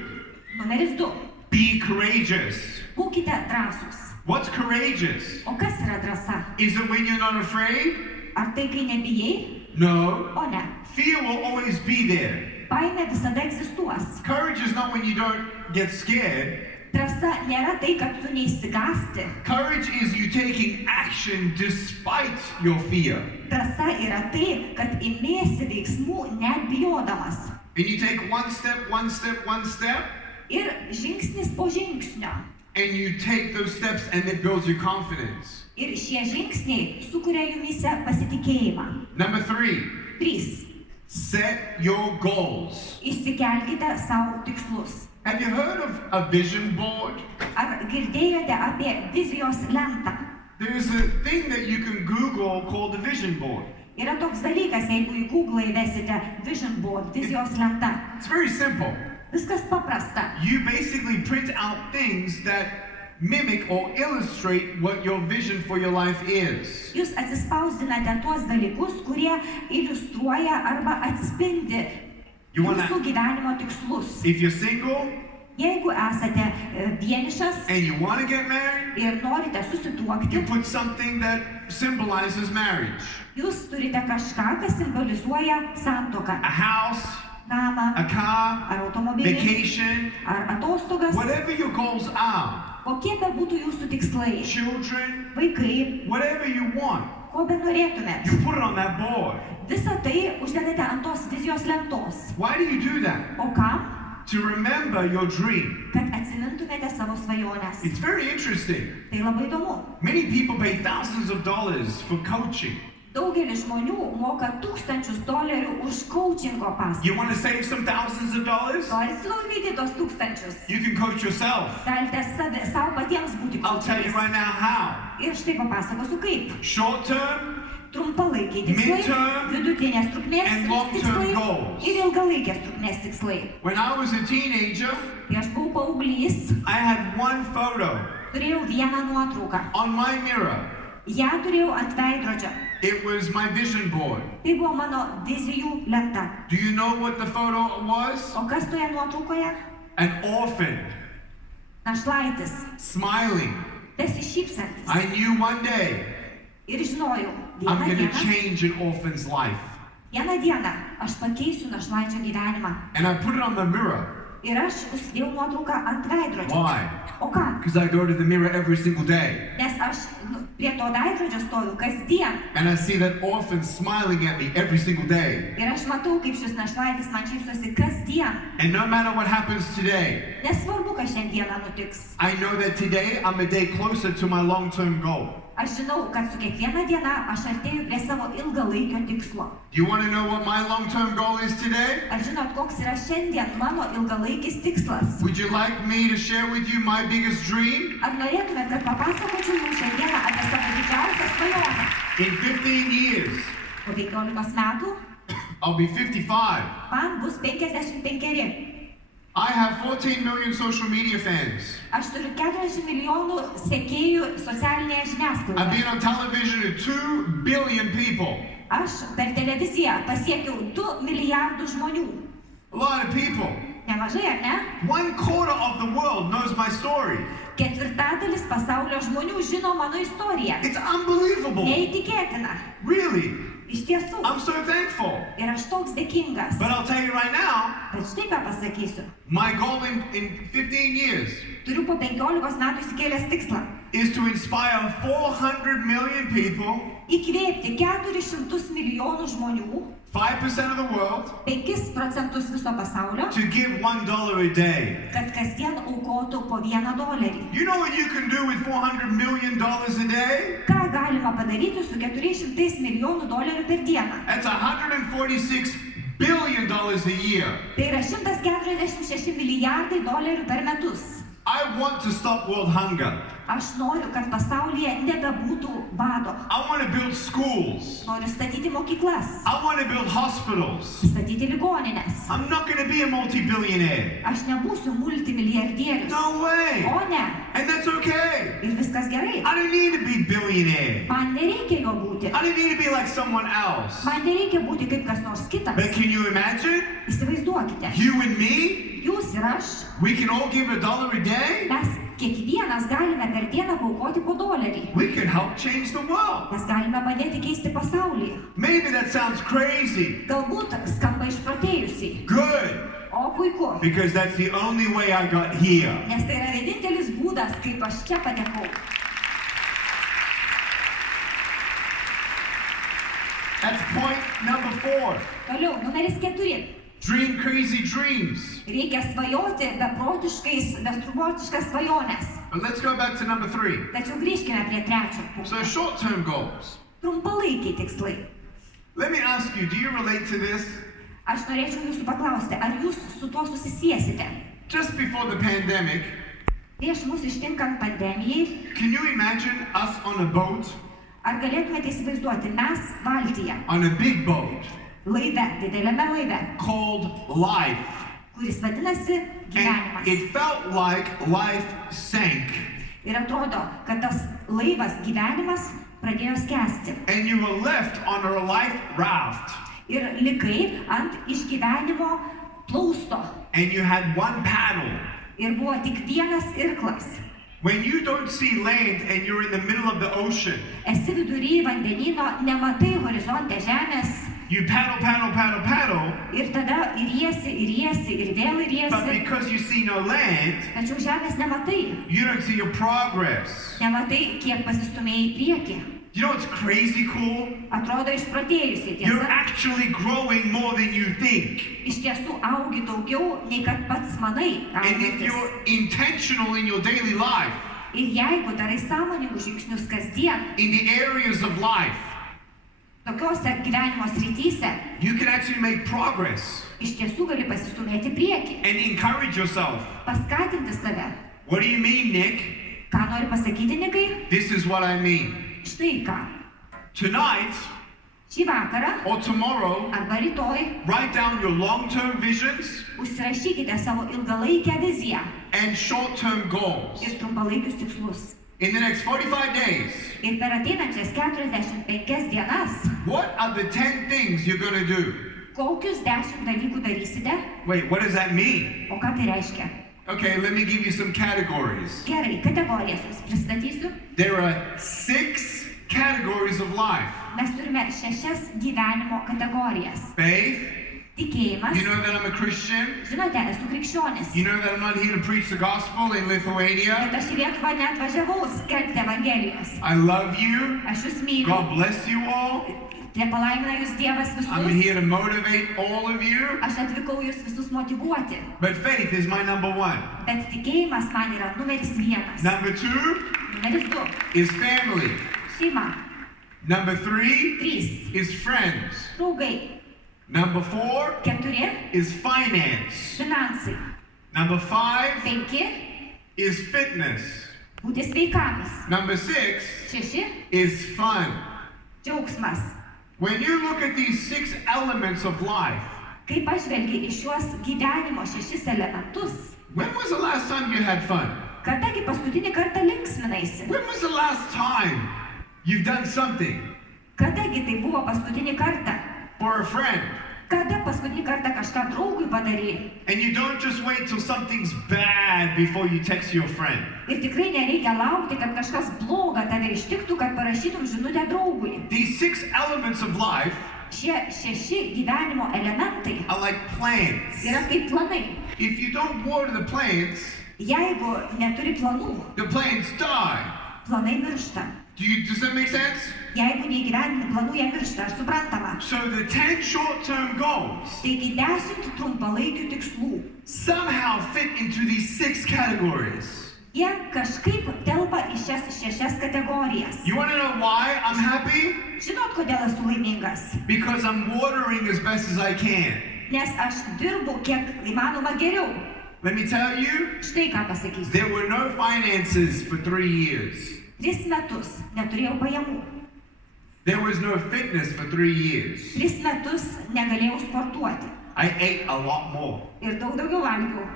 Numeris 2. be courageous. Būkite drąsūs. What's courageous? O kas yra drąsa? Is it when you're not afraid? Ar tai, kai nebijai? No. O ne. Fear will always be there. Baimė visada egzistuos. Courage is not when you don't get scared. Drąsa nėra tai, kad tu neįsigąsti. Courage is you taking action despite your fear. Drąsa yra tai, kad imiesi veiksmų net bijodamas. And you take one step, one step, one step, Ir žingsnis po žingsnio. and you take those steps and it builds your confidence. Ir šie žingsniai sukuria jumise pasitikėjimą. Number 3, 3. set your goals. Išsikelkite savo tikslus. Have you heard of a vision board? Ar girdėjote apie vizijos lentą? There's a thing that you can Google called the vision board. Yra toks dalykas, jeigu į Google įvesite vision board, vizijos lenta. It's very simple. Viskas paprasta. You basically print out things that mimic or illustrate what your vision for your life is. Jūs atsispausdinate tuos dalykus, kurie iliustruoja arba atspindi You wanna- jūsų gyvenimo tikslus. If you're single Jeigu esate vienišas and you want to get married, ir norite you susituokti, put something that symbolizes marriage. jūs turite kažką, kas simbolizuoja santuoką. A house, namą, a car, ar automobilį, vacation, ar atostogas, whatever your goals are, kokie be būtų jūsų tikslai, children, vaikai, whatever you want, ko be norėtumėt. you put it on that board. Visą tai uždedate ant tos vizijos lentos. Why do you do that? O kam? To remember your dream. Kad atsimintumėte savo svajonės. It's very interesting. Tai labai įdomu. Many people pay thousands of dollars for coaching. Daugelis žmonių moka $1000 už coachingo paslaugą. You want to save some thousands of dollars? Norit sutaupyti tos 1000. You can coach yourself. Galite savo patiems būti I'll tell you coachais. right now how. Ir štai papasakosiu kaip. Short term, Trumpalaikiai tikslai, Midterm vidutinės trukmės and long-term tikslai goals. ir ilgalaikės trukmės tikslai. when I was a teenager, Kai aš buvau paauglys, I had one photo turėjau vieną nuotrauką. on my mirror. Ja turėjau ant veidrodžio. It was my vision board. Tai buvo mano vizijų lenta. Do you know what the photo was? O kas toje nuotraukoje? An orphan, Našlaitis, smiling. besišypsantis. I knew one day Ir žinojau, I'm vieną going to dieną, change an orphan's life. vieną dieną aš pakeisiu našlaičio gyvenimą. And I put it on the mirror. Ir aš užsidėjau nuotrauką ant veidrodžio. Why? O ką? Because I go to the mirror every single day. Nes aš prie to veidrodžio stoviu kasdien. And I see that orphan smiling at me every single day. Ir aš matau, kaip šis našlaitis man šypsosi kasdien. And no matter what happens today, Nesvarbu, kas šiandieną nutiks. I know that today I'm a day closer to my long-term goal. Aš žinau, kad su kiekviena diena aš artėju prie savo ilgalaikio tikslo. Do you want to know what my long-term goal is today? Ar žinot, koks yra šiandien mano ilgalaikis tikslas? Would you like me to share with you my biggest dream? Ar norėtumėt, kad papasakočiau jums šiandieną apie savo didžiausią svajonę? In 15 years, Po 15 metų I'll be 55. man bus 55. I have 14 million social media fans. Aš turiu 40 milijonų sekėjų socialinėje I've žiniasklaidoje. been on television to 2 billion people. Aš per televiziją pasiekiau 2 milijardų žmonių. A lot of people. Nemažai, ar ne? 1/4 of the world knows my story. Ketvirtadalis pasaulio žmonių žino mano istoriją. It's unbelievable. Neįtikėtina. Really. Iš tiesų. I'm so thankful. Ir aš toks dėkingas. But I'll tell you right now, Bet štai ką pasakysiu. my goal in 15 years Turiu po 15 metų įsikėlęs tikslą. is to inspire 400 million people, Įkvėpti 400 milijonų žmonių, 5% of the world, 5% viso pasaulio, to give $1 a day. kad kasdien aukotų po $1. You know what you can do with $400 million a day? Ką galima padaryti su 400 milijonų dolerių per dieną? That's $146 billion a year. Tai yra 146 milijardai dolerių per metus. I want to stop world hunger. Aš noriu, kad pasaulyje nebebūtų bado. I want to build schools. Noriu statyti mokyklas, I want to build hospitals. statyti ligoninės. I'm not going to be a multi-billionaire. Aš nebūsiu multimilijardierius. No way. O ne. And that's okay. Ir viskas gerai. I don't need to be billionaire. Man nereikia jo būti. I don't need to be like someone else. Man nereikia būti kaip kas nors kitas. But can you imagine? Įsivaizduokite. You and me, Jūs ir aš, we can all give $1 a day. mes kiekvienas galime per dieną paaukoti po $1. We can help change the world. Mes galime padėti keisti pasaulį. Maybe that sounds crazy. Galbūt skamba išprotėjusiai. Good. O puiku. Because that's the only way I got here. Nes tai yra vienintelis būdas, kaip aš čia patekau. That's point number 4. Toliau, numeris 4. Dream crazy dreams. Reikia svajoti beprotiškas svajonės. But let's go back to number 3. Tačiau grįžkime prie trečio So punkto. short-term goals. Trumpalaikiai tikslai. Let me ask you, do you relate to this? Aš norėčiau jūsų paklausti, ar jūs su tuo susisiesite? Just before the pandemic, Prieš mus ištinkant pandemijai, can you imagine us on a boat, ar galėtumėte įsivaizduoti, mes valtyje, on a big boat, laive, dideliame laive, called life? kuris vadinasi And gyvenimas. it felt like life sank. Ir atrodo, kad tas laivas gyvenimas pradėjo skęsti. And you were left on a life raft. Ir likai ant išgyvenimo plausto. And you had one paddle. Ir buvo tik vienas irklas. When you don't see land and you're in the middle of the ocean, Esi vidury vandenyno, nematai horizonte žemės you paddle, paddle, paddle, paddle, Ir tada iriesi, ir vėl But iriesi. because you see no land, Tačiau žemės nematai. you don't see your progress. Nematai, kiek pasistumėjai į priekį. You know what's crazy cool? Atrodo išprotėjusiai, You're tiesa. actually growing more than you think. Iš tiesų augi daugiau, nei kad pats manai. And if augantis. you're intentional in your daily life, Ir jeigu darai sąmoningus žingsnius kasdien, in the areas of life, tokiuose gyvenimo srityse, you can actually make progress iš tiesų gali pasistumėti į priekį, and encourage yourself. paskatinti save. What do you mean, Nick? Ką nori pasakyti, Nikai? This is what I mean. Štai ką. Tonight Šį vakarą or tomorrow, arba rytoj write down your long-term visions užsirašykite savo ilgalaikę viziją and short-term goals. ir trumpalaikius tikslus. In the next 45 days, Ir per ateinančias 45 dienas, what are the 10 things you're going to do? kokius 10 dalykų darysite, Wait, what does that mean? o ką tai reiškia? Okay, let me give you some categories. Gerai, kategorijas jums pristatysiu. There are 6 categories of life. Mes turime 6 gyvenimo kategorijas. Faith. Tikėjimas. You know that I'm a Christian. Žinote, esu krikščionis. You know that I'm not here to preach the gospel in Lithuania. Bet aš į Lietuvą neatvažiavau skelbti Evangelijos. I love you. Aš jūs myliu. God bless you all. Te palaimina jūs Dievas I'm visus. here to motivate all of you. Aš atvykau jūs visus motyvuoti. But faith is my number 1. Bet tikėjimas man yra numeris 1. Number 2 Numeris 2. is family. Šeima. Number 3 3. is friends. Draugai. Number 4 4. is finance. Finansai. Number 5 5. is fitness. Būti sveikamis. Number 6 6. is fun. Džiaugsmas. When you look at these 6 elements of life, Kai pažvelgi į šiuos gyvenimo 6 elementus, when was the last time you had fun? kadagi paskutinį kartą linksminaisi? When was the last time you've done something Kadagi tai buvo paskutinį kartą? for a friend? Kada paskutinį kartą kažką draugui padarėjai? And you don't just wait till something's bad before you text your friend. Ir tikrai nereikia laukti, kad kažkas bloga tave ištiktų, kad parašytum žinutę draugui. These 6 elements of life Šie 6 gyvenimo elementai are like plants. yra kaip planai. If you don't water the plants, Jeigu neturi planų, the plants die. planai miršta. Does that make sense? Jeigu neįgyvendini planų, jie miršta. Ar suprantama? So the 10 short-term goals Taigi 10 trumpalaikių tikslų. somehow fit into these 6 categories. Jie kažkaip telpa į šias 6 kategorijas. You want to know why I'm happy? Žinot, kodėl esu laimingas? Because I'm watering as best as I can. Nes aš dirbu kiek įmanoma geriau. Let me tell you, Štai ką pasakysiu. there were no finances for 3 years. 3 metus neturėjau pajamų. There was no fitness for 3 years. 3 metus negalėjau sportuoti. I ate a lot more. Ir daug daugiau valgiau.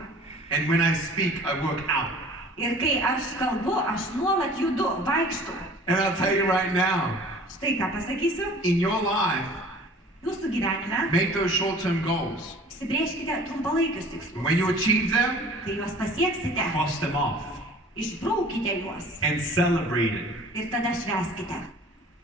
And when I speak, I work out. Ir kai aš kalbu, aš nuolat judu, vaikštu. And I'll tell you right now, Štai ką pasakysiu. in your life, Jūsų gyvenime make those short-term goals. užsibrėžkite trumpalaikius And tikslus. when you achieve them, Kai juos pasieksite, cross them off išbraukite juos. and celebrate it. Ir tada švęskite.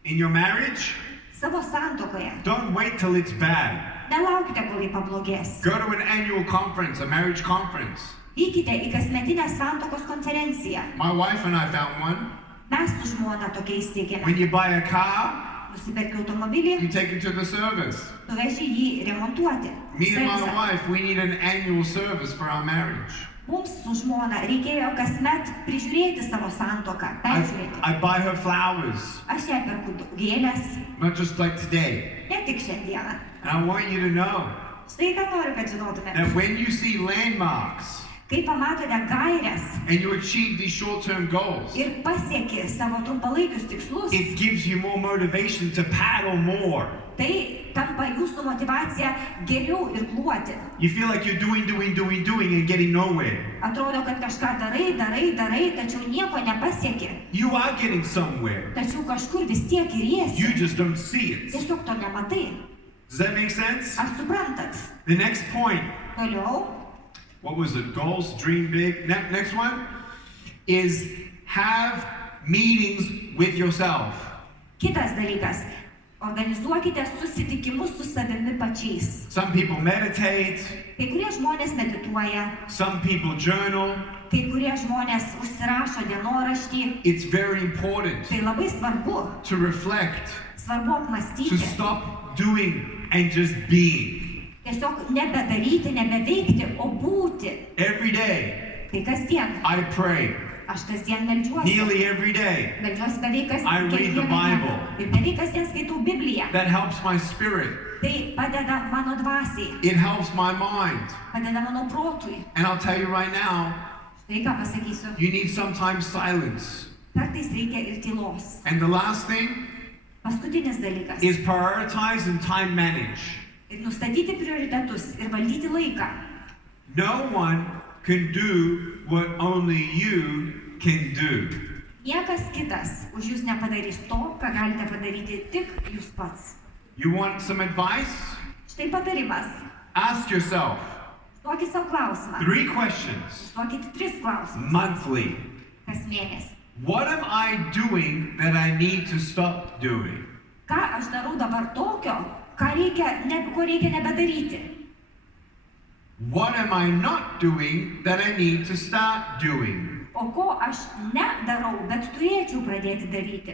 In your marriage, Savo santuokoje. don't wait till it's bad. Nelaukite, kol jį pablogės. Go to an annual conference, a marriage conference. Vykite į kasmetinę santuokos konferenciją. My wife and I found one. Mes su žmona tokia įsteigėme. When you buy a car, Nusiperki automobilį, you take it to the service. nuveži jį remontuoti. Me and my Service. wife, we need an annual service for our marriage. Mums su žmona reikėjo kasmet prižiūrėti savo santuoką, peržiūrėti. I buy her flowers, Aš ją perku gėlės, not just like today. ne tik šiandieną. And I want you to know Štai ką noriu, kad žinotumėte. that when you see landmarks Kai pamatote gairias and you achieve these short-term goals, ir pasieki savo trumpalaikius tikslus, it gives you more motivation to paddle more. tai tampa jūsų motyvacija geriau irkluoti. You feel like you're doing and getting nowhere. Atrodo, kad kažką darai, tačiau nieko nepasieki. You are getting somewhere. Tačiau kažkur vis tiek iriesi. You just don't see it. Tiesiog to nematai. Does that make sense? Ar suprantat? The next point, Toliau. what was it? Goals, dream big. Next one is have meetings with yourself. Kitas dalykas. Organizuokite susitikimus su savimi pačiais. Some people meditate. Kai kurie žmonės medituoja. Some people journal. Kai kurie žmonės užsirašo dienoraštį. It's very important Tai labai svarbu. to reflect, Svarbu to apmąstyti. stop doing and just being. Tiesiog nebedaryti, nebeveikti, o būti. Every day Tai kasdien. I pray. Aš kasdien meldžiuosi. Nearly every day. Meldžiuosi beveik kasdien. I read the Bible. Ir beveik kasdien skaitau Bibliją. That helps my spirit. Tai padeda mano dvasiai. It helps my mind. Padeda mano protui. And I'll tell you right now, Štai ką pasakysiu. you need sometimes silence. Kartais reikia ir tylos. And the last thing Paskutinis dalykas. is prioritize and time manage. Ir nustatyti prioritetus ir valdyti laiką. No one can do what only you can do. Niekas kitas už jūs nepadarys to, ką galite padaryti tik jūs pats. You want some advice? Štai patarimas. Ask yourself Duokit savo klausimą. 3 questions Duokit 3 klausimus. monthly. Kas mėnesį. What am I doing that I need to stop doing? Ką aš darau dabar tokio, ko reikia nebedaryti. What am I not doing that I need to start doing? O ko aš nedarau, bet turėčiau pradėti daryti.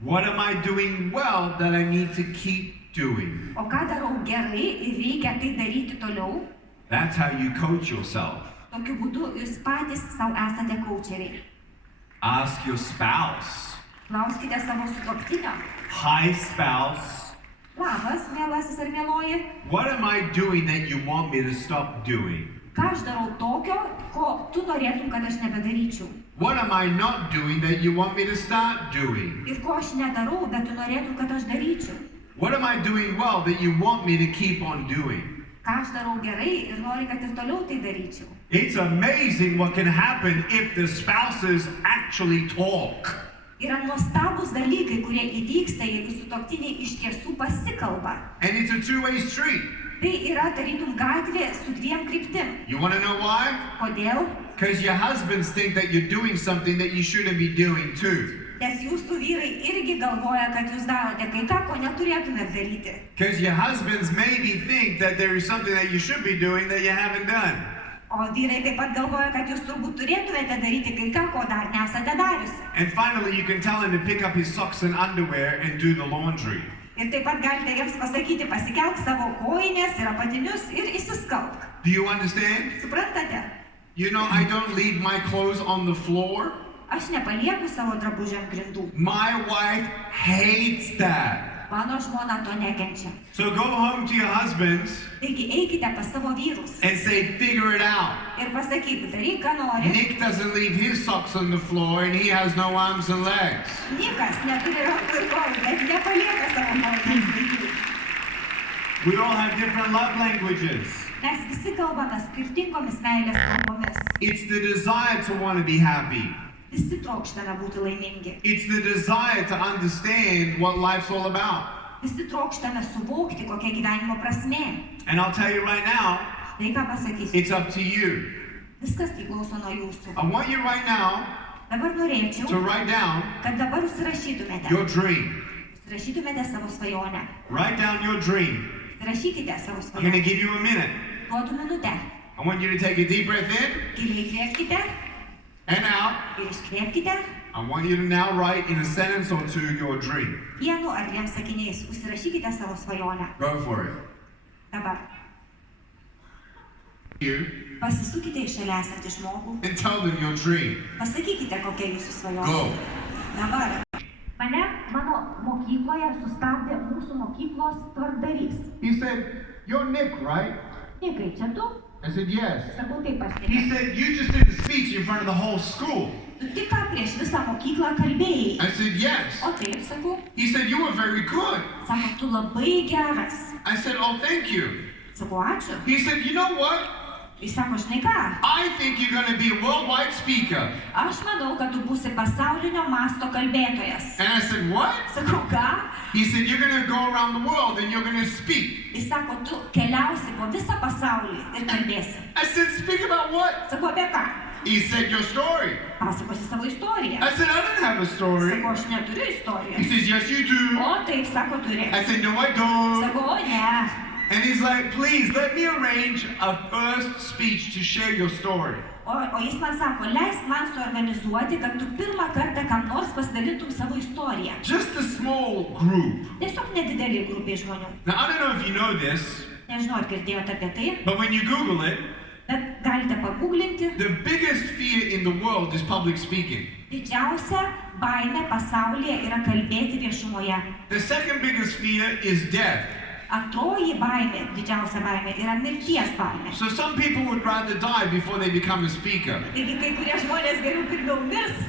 What am I doing well that I need to keep doing? O ką darau gerai ir reikia tai daryti toliau. That's how you coach yourself. Tokiu būdu jūs patys savo esate kaučeriai. Ask your spouse. Klauskite savo sutuoktinio. Hi, spouse. Labas, mielasis ar mieloji. What am I doing that you want me to stop doing? Ką aš darau tokio, ko tu norėtum, kad aš nebedaryčiau. What am I not doing that you want me to start doing? Ir ko aš nedarau, bet tu norėtum, kad aš daryčiau. What am I doing well that you want me to keep on doing? Ką aš darau gerai ir nori, kad ir toliau tai daryčiau. It's amazing what can happen if the spouses actually talk. Yra nuostabus dalykai, kurie įvyksta, jeigu sutuoktiniai iš tiesų pasikalba. And it's a two-way street. Tai yra tarytum gatvė su 2 kryptim. You want to know why? Kodėl? Because your husbands think that you're doing something that you shouldn't be doing too. Nes jūsų vyrai irgi galvoja, kad jūs darote kai ką, ko neturėtumėte daryti. Because your husbands maybe think that there is something that you should be doing that you haven't done. O vyrai taip pat galvoja, kad jūs turbūt turėtumėte daryti kai ką, ko dar nesate dariusi. And finally, you can tell him to pick up his socks and underwear and do the laundry. Ir taip pat galite jiems pasakyti, pasikelk savo kojines ir apatinius ir įsiskalbk. Do you understand? Suprantate? You know, I don't leave my clothes on the floor. Aš nepalieku savo drabužių ant grindų. My wife hates that. Mano žmona to nekenčia. So go home to your husbands Taigi eikite pas savo vyrus and say, figure it out. ir pasakyk, daryk, ką nori. Nick doesn't leave his socks on the floor and he has no arms and legs. Nikas neturi rankų ir kojų, bet nepalieka savo kojų ant grindų. We all have different love languages. Mes visi kalbame skirtingomis meilės kalbomis. It's the desire to want to be happy. Visi trokštame būti laimingi. It's the desire to understand what life's all about. Visi trokštame suvokti, kokia gyvenimo prasmė. And I'll tell you right now, Tai ką pasakysiu. it's up to you. Viskas priklauso nuo jūsų. I want you right now Dabar to norėčiau, write down kad dabar užsirašytumėte. your dream. Užsirašytumėte savo svajonę. Write down your dream. Rašykite savo I'm going to svajonę. give you a minute. Duodu minutę. I want you to take a deep breath in Giliai įkvėpkite and out. ir iškvėpkite. I want you to now write in a sentence or two your dream. 1 ar 2 sakiniais užsirašykite savo svajonę. Go for it. Dabar You pasisukite į šalia esantį žmogų. and tell them your dream. Pasakykite, kokia jūsų svajonė. Go. Dabar. Mano mokykloje sustabdė mūsų mokyklos tvarkdarys. He said, you're Nick, right? Nikai, čia tu? I said, yes. Sakau, taip aš He Nikai. said, you just did the speech in front of the whole school. Tu tik ką prieš visą mokyklą kalbėjai. I said, yes. O taip, sakau. He said, you were very good. Sako, tu labai geras. I said, oh, thank you. Sakau, ačiū. He said, you know what? Jis sako, žinai ką? I think you're going to be a worldwide speaker. Aš manau, kad tu būsi pasaulinio masto kalbėtojas. And I said, what? Sakau, ką? He said, you're going to go around the world and you're going to speak. Jis sako, tu keliausi po visą pasaulį ir kalbėsi. I said, speak about what? Sakau, apie ką? He said, your story. Pasakosi savo istoriją. I said, I don't have a story. Sako, aš neturiu He istorijos. says, yes, you do. O taip, sako, turi. I said, no, I don't. Sako, o ne. And he's like, please, let me arrange a first speech to share your story. O jis man sako, leisk man suorganizuoti, kad tu pirmą kartą kam nors pasidalintum savo istoriją. Just a small group. Tiesiog nedidelė grupė žmonių. Now, I don't know if you know this, Nežinau, ar girdėjote apie tai, but when you Google it, bet galite paguglinti. the biggest fear in the world is public speaking. Didžiausia baimė pasaulyje yra kalbėti viešumoje. The second biggest fear is death. Antroji baimė, didžiausia baimė, yra mirties baimė. So some people would rather die before they become a speaker. Taigi kai kurie žmonės geriau pirmiau mirs,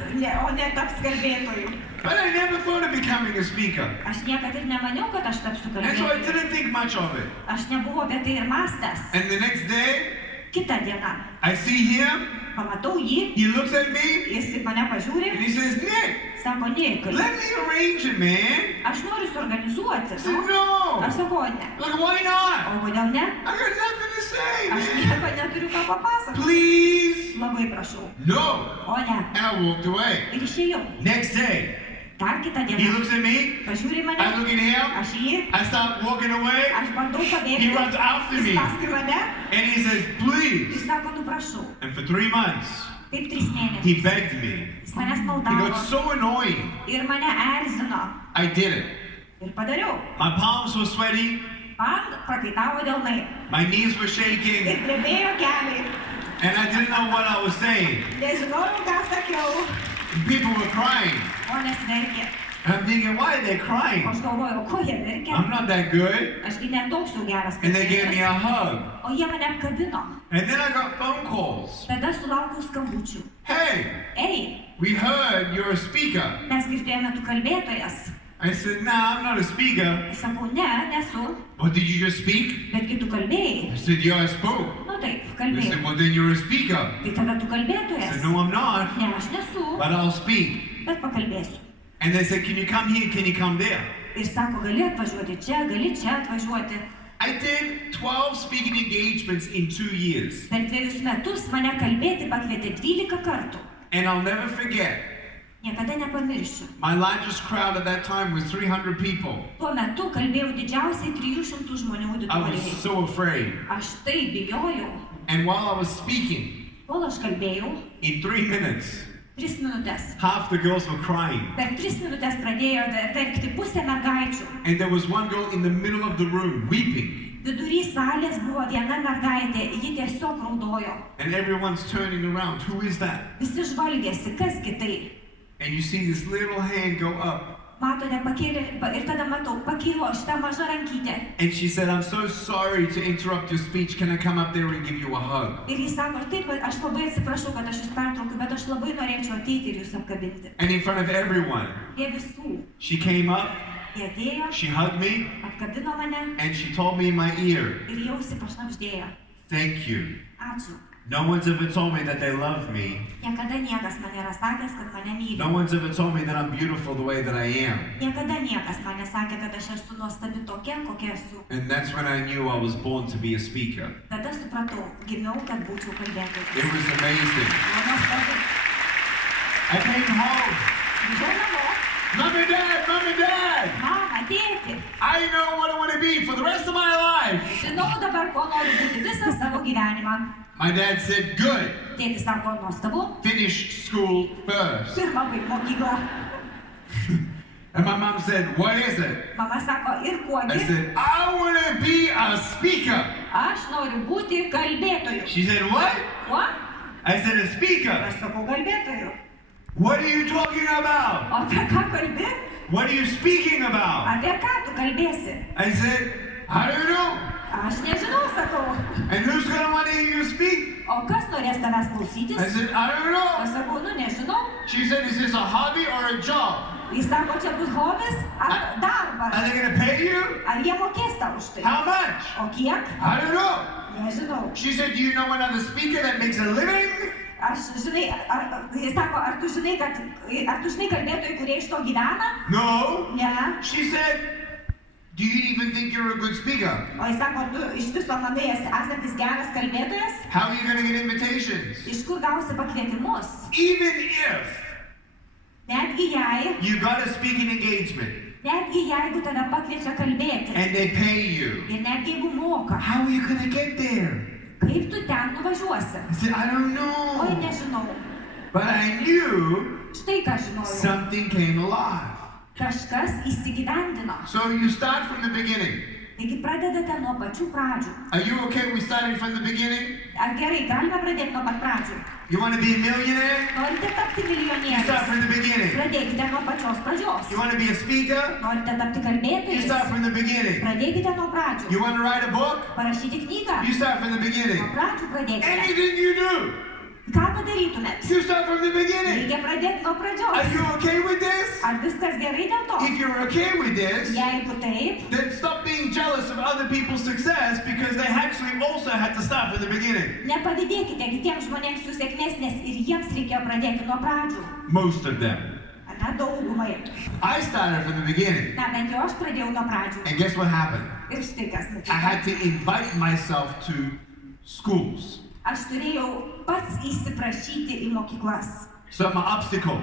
o ne taps kalbėtojų. But I never thought of becoming a speaker. Aš niekad ir nemaniau, kad aš tapsiu And so I kalbėtoju. didn't think much of it. Aš nebuvau apie tai ir mąstęs. And the next day, Kitą dieną I see him, pamatau jį, he looks at me, jis į mane pažiūri, and he says, Nick, sako, Nikai, let me arrange it, man. aš noriu suorganizuoti. I said, no. Aš sakau, ne. Like, why not? O kodėl ne? I got nothing to say, Aš man. nieko neturiu ką papasakoti. Please. Labai prašau. No. O ne. And I walked away. Ir išėjau. Next day, Dar kitą he dieną. looks at me, Pažiūri mane, I look at him, aš jį, I start walking away, aš bandau he pabėgti. runs after me, Jis paskui mane, and he says, please. jis sako, nu prašau. And for 3 months, Taip 3 mėnesius. he begged me. Jis manęs He maldavo got so annoying. ir mane erzino. I did it. Ir padariau. My palms were sweaty, Man prakaitavo delnai. my knees were shaking, Ir drebėjo keliai. and I didn't know what I was saying. Nežinojau, ką sakiau. People were crying. Žmonės verkė. And I'm thinking, why are they O crying? aš galvojau, ko jie verkė? I'm not that good. Ašgi netoks jau geras. And they gave me a hug. O jie mane apkabino. And then I got phone calls. Tada sulaukiau skambučių. Hey, Ei, we heard you're a speaker. mes girdėjome tu kalbėtojas. I said, nah, I'm not a speaker. Sakau, ne, nesu. Well, did you just speak? Betgi tu kalbėjai. I said, yeah, I spoke. Nu taip, They kalbėjai. said, well, then you're a speaker. Tai tada tu I kalbėtojas. said, no, I'm not, Ne, aš nesu, but I'll speak. bet pakalbėsiu. And they said, can you come here? Can you come there? Ir sako, gali atvažiuoti čia, gali čia atvažiuoti. I did 12 speaking engagements in 2 years. Per 2 metus mane kalbėti pakvietė 12 kartų. And I'll never forget, Niekada nepamiršiu. my largest crowd at that time was 300 people. Tuo metu kalbėjau didžiausiai 300 žmonių I was auditorijai. so afraid. Aš tai bijojau. And while I was speaking, Kol aš kalbėjau, in 3 minutes, 3 minutės. half the girls were crying. Per 3 minutės pradėjo verkti pusė mergaičių. And there was one girl in the middle of the room weeping. Vidury salės buvo viena mergaitė, ji tiesiog raudojo. And everyone's turning around. Who is that? Visi žvalgėsi, kas kitai. And you see this little hand go up. Matote, pakėlė, ir tada matau, pakilo šitą mažą rankytę. And she said, I'm so sorry to interrupt your speech. Can I come up there and give you a hug? Ir jis sako, taip, aš labai atsiprašau, kad aš jūs pertraukiu, bet aš labai norėčiau ateiti ir jūs apkabinti. And in front of everyone, Jie visų. she came up, Jie atėjo, she hugged me, apkabino mane and she told me in my ear, ir jausi pašnapždėjo. thank you. Ačiū. No one's ever told me that they love me. Niekada niekas man nėra sakęs, kad mane myli. No one's ever told me that I'm beautiful the way that I am. Niekada niekas man nesakė, kad aš esu nuostabi tokia, kokia esu. And that's when I knew I was born to be a speaker. Tada supratau, gimiau, kad būčiau kalbėtojas. It was amazing. Buvo nuostabu. I came home. Grįžau namo. Mom and Dad, Mama, tėti, I know what I want to be for the rest of my life. žinau dabar, ko noriu būti visą savo gyvenimą. My dad said, good, Tėtis sako, nuostabu, finish school first. pirmą baig mokyklą. And my mom said, what is it? Mama sako, ir I kuogi, said, I want to be a speaker. aš noriu būti kalbėtoju. She said, what? Kuo? I said, a speaker. Aš sakau kalbėtoju. What are you talking about? O apie ką kalbi? What are you speaking about? Apie ką tu kalbėsi? I said, I don't know. Aš nežinau, sakau. And who's going to want to hear you speak? O kas norės tavęs I klausytis? said, I don't know. Aš sakau, nu nežinau. She said, is this a hobby or a job? Jis sako, čia bus hobis ar darbas? Are they going to pay you? Ar jie mokės tau už tai? How much? O kiek? I don't know. Nežinau. She said, do you know another speaker that makes a living? Aš žinai, jis sako, ar tu žinai kalbėtojai, kurie iš to gyvena? No. Ne. She said, Do you even think you're a good speaker? O jis sako, tu iš viso manai esantis geras kalbėtojas? How are you going to get invitations? Iš kur gausi pakvietimus? Even if Netgi jei, you got a speaking engagement netgi jeigu tave pakviečia kalbėti. and they pay you, Ir netgi jeigu moka, how are you going to get there? kaip tu ten nuvažiuosi? I said, I don't Oi, know. nežinau. But I knew Štai ką žinojau. something came alive. Kažkas įsigyvendino. So you start from the beginning. Taigi pradedate nuo pačių pradžių. Are you okay with starting from the beginning? Ar gerai, galime pradėti nuo pat pradžių? You want to be a millionaire? Norite tapti You start milijonieriais? from the beginning. Pradėkite nuo pačios pradžios. You want to be a speaker? Norite tapti You kalbėtojais? start from the beginning. Pradėkite nuo pradžių. You want to write a book? Parašyti knygą? You start from the beginning. Nuo pradžių pradėkite. Anything you do, Ką padarytumėt? you start from the beginning. Reikia pradėti nuo Are pradžios. you okay with this? Ar viskas gerai dėl to? If you're okay with this, Jeigu taip, then stop being jealous of other people's success because they actually also had to start from the beginning. nepavydėkite kitiems žmonėms jų sėkmės, nes ir jiems reikėjo pradėti nuo pradžių. Most of them. Na, daugumai. I started from the beginning. Na, bent jau aš pradėjau nuo pradžių. And guess what happened? Ir štai kas I nutiko. had to invite myself to schools. Aš turėjau pats įsiprašyti į mokyklas. So my obstacle,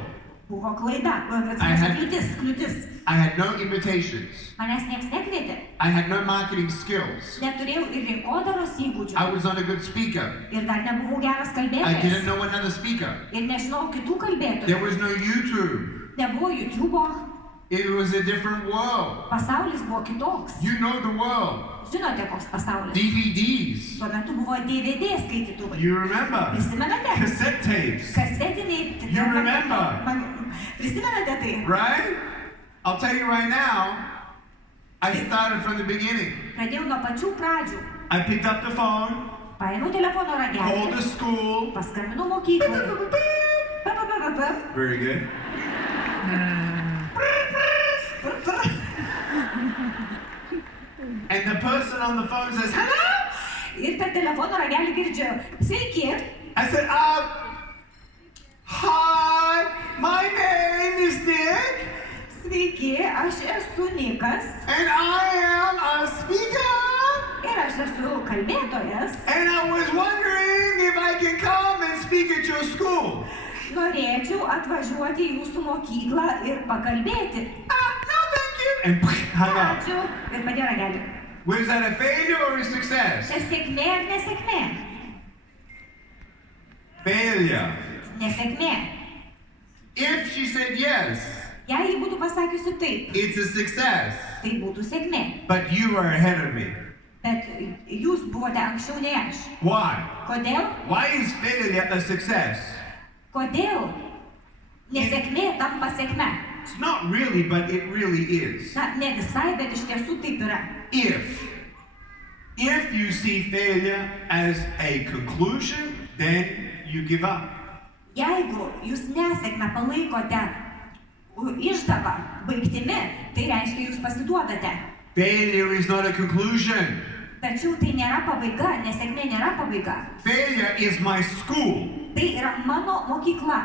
Buvo klaida, I had- kliūtis. I had no invitations. Manęs nieks nekvietė. I had no marketing skills. Neturėjau ir rinkodaros įgūdžių. I was not a good speaker. Ir dar nebuvau geras I didn't kalbėtojas. know another speaker. Ir nežinau kitų There kalbėtojų. was no YouTube. Nebuvo YouTube'o. It was a different world. Pasaulis buvo kitoks. You know the world. Žinote, koks pasaulis. DVDs. Tuo metu buvo DVD skaitytuvai. You remember? Prisimenate? Cassette tapes. Kasetiniai. You remember? Prisimenate tai? Right? I'll tell you right now, I started from the beginning. Pradėjau nuo pačių pradžių. I picked up the phone, Paėmiau telefono called ragelį. the school. Paskambinau mokyklai. Very good. And the person on the phone says, hello? Ir per telefono ragelį girdžiu. Sveiki. I said, hi, my name is Nick, Sveiki, aš esu Nikas. and I am a speaker. Ir aš esu kalbėtojas. And I was wondering if I can come and speak at your school. Norėčiau atvažiuoti į jūsų mokyklą ir pakalbėti. No, thank you. And hung up. Ačiū. Ir padėjo ragelį. Was that a failure or a success? Čia sėkmė ar nesėkmė? Failure. Nesėkmė. If she said yes, Jei ji būtų pasakiusi taip, it's a success. tai būtų sėkmė. But you are ahead of me. Bet jūs buvote anksčiau nei aš. Why? Kodėl? Why is failure a success? Kodėl? Nesėkmė tampa sėkme. It's not really, but it really is. Na, ne visai, bet iš tiesų taip yra. If you see failure as a conclusion, then you give up. Jeigu jūs nesėkmę palaikote išdava, baigtimi, tai reiškia jūs pasiduodate. Failure is not a conclusion. Tačiau tai nėra pabaiga, nesėkmė nėra pabaiga. Failure is my school. Tai yra mano mokykla.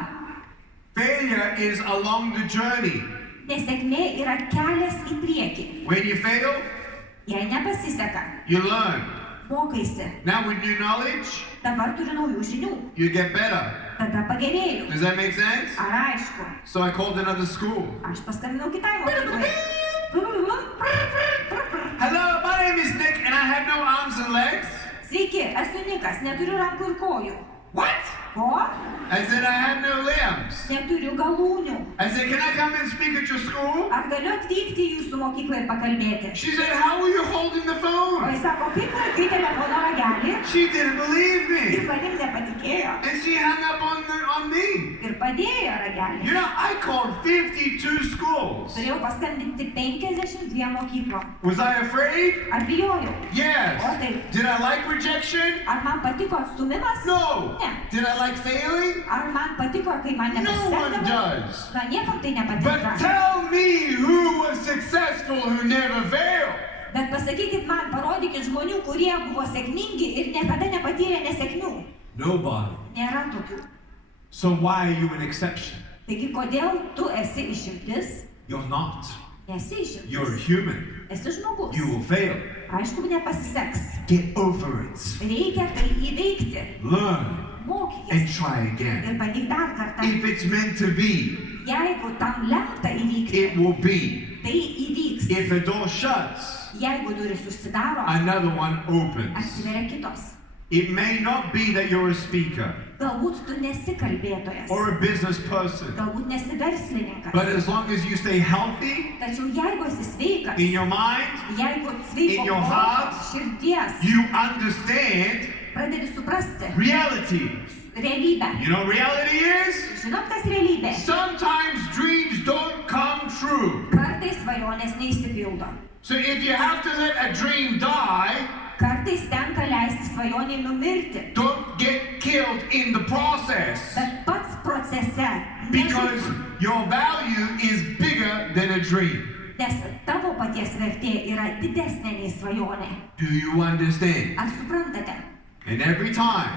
Failure is along the journey. Nesėkmė yra kelias į priekį. When you fail, Jei nepasiseka, you learn. mokaisi. Now with new knowledge, Dabar turiu naujų žinių. you get better. Tada pagerėjau. Does that make sense? Ar aišku? So I called another school. Aš paskambinau kitai mokyklai. Hello, my name is Nick and I have no arms and legs. Sveiki, esu Nikas, neturiu rankų ir kojų. What? Ko? I said I have no limbs. Neturiu galūnių. I said, can I come and speak at your school? Ar galiu atvykti į jūsų mokyklą ir pakalbėti? She said, how are you holding the O phone? jis sako, kaip laikai telefono ragelį? She didn't believe Ir me. manim nepatikėjo. And she hung up on me. Ir padėjo ragelį. You know, I called 52 schools. Turėjau paskambinti 52 mokyklom. Was I afraid? Ar bijojau? Yes. O taip. Did I like rejection? Ar man patiko atstumimas? No. Ne. Did I like failing? Ar man patiko, kai man No one nepasisekdavo? does. Na, niekam tai But nepatinka. tell me who was successful who never failed. Bet pasakykit man, parodykit žmonių, kurie buvo sėkmingi ir niekada nepatyrė nesėkmių. Nobody. Nėra tokių. So why are you an exception? Taigi, kodėl tu esi išimtis? You're not. Esi You're išimtis. human. Esi žmogus. You will fail. Aišku, nepasiseks. Get over it. Reikia tai įveikti. Learn and Mokykis. try Ir again. bandyk dar kartą. If it's meant to be, Jeigu tam lemta įvykti, it will be. tai įvyks. If a door shuts, Jeigu durys užsidaro, another one opens. atsiveria kitos. It may not be that you're a speaker Galbūt tu nesi kalbėtojas. or a business person, Galbūt nesi verslininkas. but as long as you stay healthy Tačiau jeigu esi sveikas, in your mind, jeigu in sveiko your proto, heart, širdies, you understand pradedi suprasti reality. realybę. You know what reality is? Žinot, kas realybė? Sometimes dreams don't come true. Kartais svajonės neįsipildo. So if you have to let a dream die, Kartais tenka leisti svajonį numirti. don't get killed in the process. Bet pats procese, Because your value is bigger than a dream. nes tavo paties vertė yra didesnė nei svajonė. Do you understand? Ar suprantate? And every time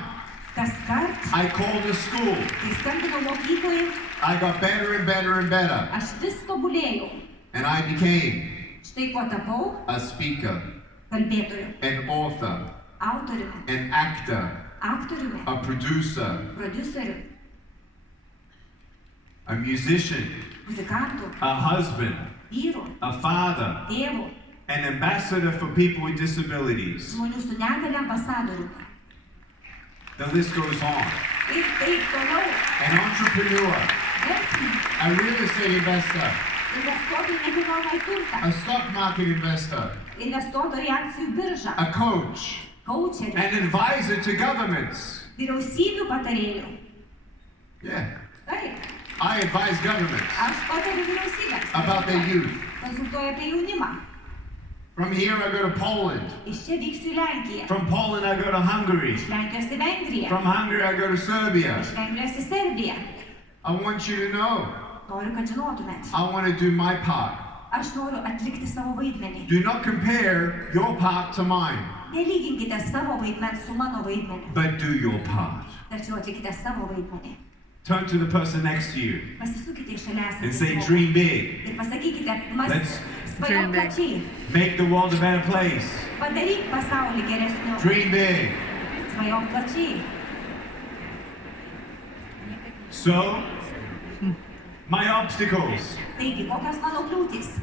Kas kart, I called a school, kai skambinau mokyklai, I got better and better and better. aš vis tobulėjau. And I became Štai ko tapau a speaker, kalbėtoju, an author, autoriumi, an actor, aktoriumi, a producer, prodiuseriu, a musician, muzikantu, a husband, vyru, a father, tėvu, an ambassador for people with disabilities. žmonių su negale ambasadoriumi. The list goes on. Ir taip toliau, An entrepreneur, verslininkai, a real estate investor, investuotojai į nekilnojamąjį turtą, a stock market investor, investuotojai į akcijų biržą, a coach, kaučeriai, an advisor to governments. vyriausybių patarėjų. Yeah, Taip, I advise governments aš patariu vyriausybėms. about their youth. Konsultuoju apie jaunimą. From here I go to Poland. Iš čia vyksiu į Lenkiją. From Poland I go to Hungary. Iš Lenkijos į Vengriją. From Hungary I go to Serbia. Iš Vengrijos į Serbiją. I want you to know, Noriu, kad žinotumėt. I want to do my part. Aš noriu atlikti savo vaidmenį. Do not compare your part to mine, Nelyginkite savo vaidmens su mano vaidmeniu. but do your part. Tačiau atlikite savo vaidmenį. Turn to the person next to you Pasisukite į šalia and esantį say, žmogų. dream big. Ir pasakykite, Let's svajok dream big. plačiai. Make the world a better place. Padaryk pasaulį geresniu. Dream big. Svajok plačiai. So, my obstacles. Taigi, kokios mano kliūtys?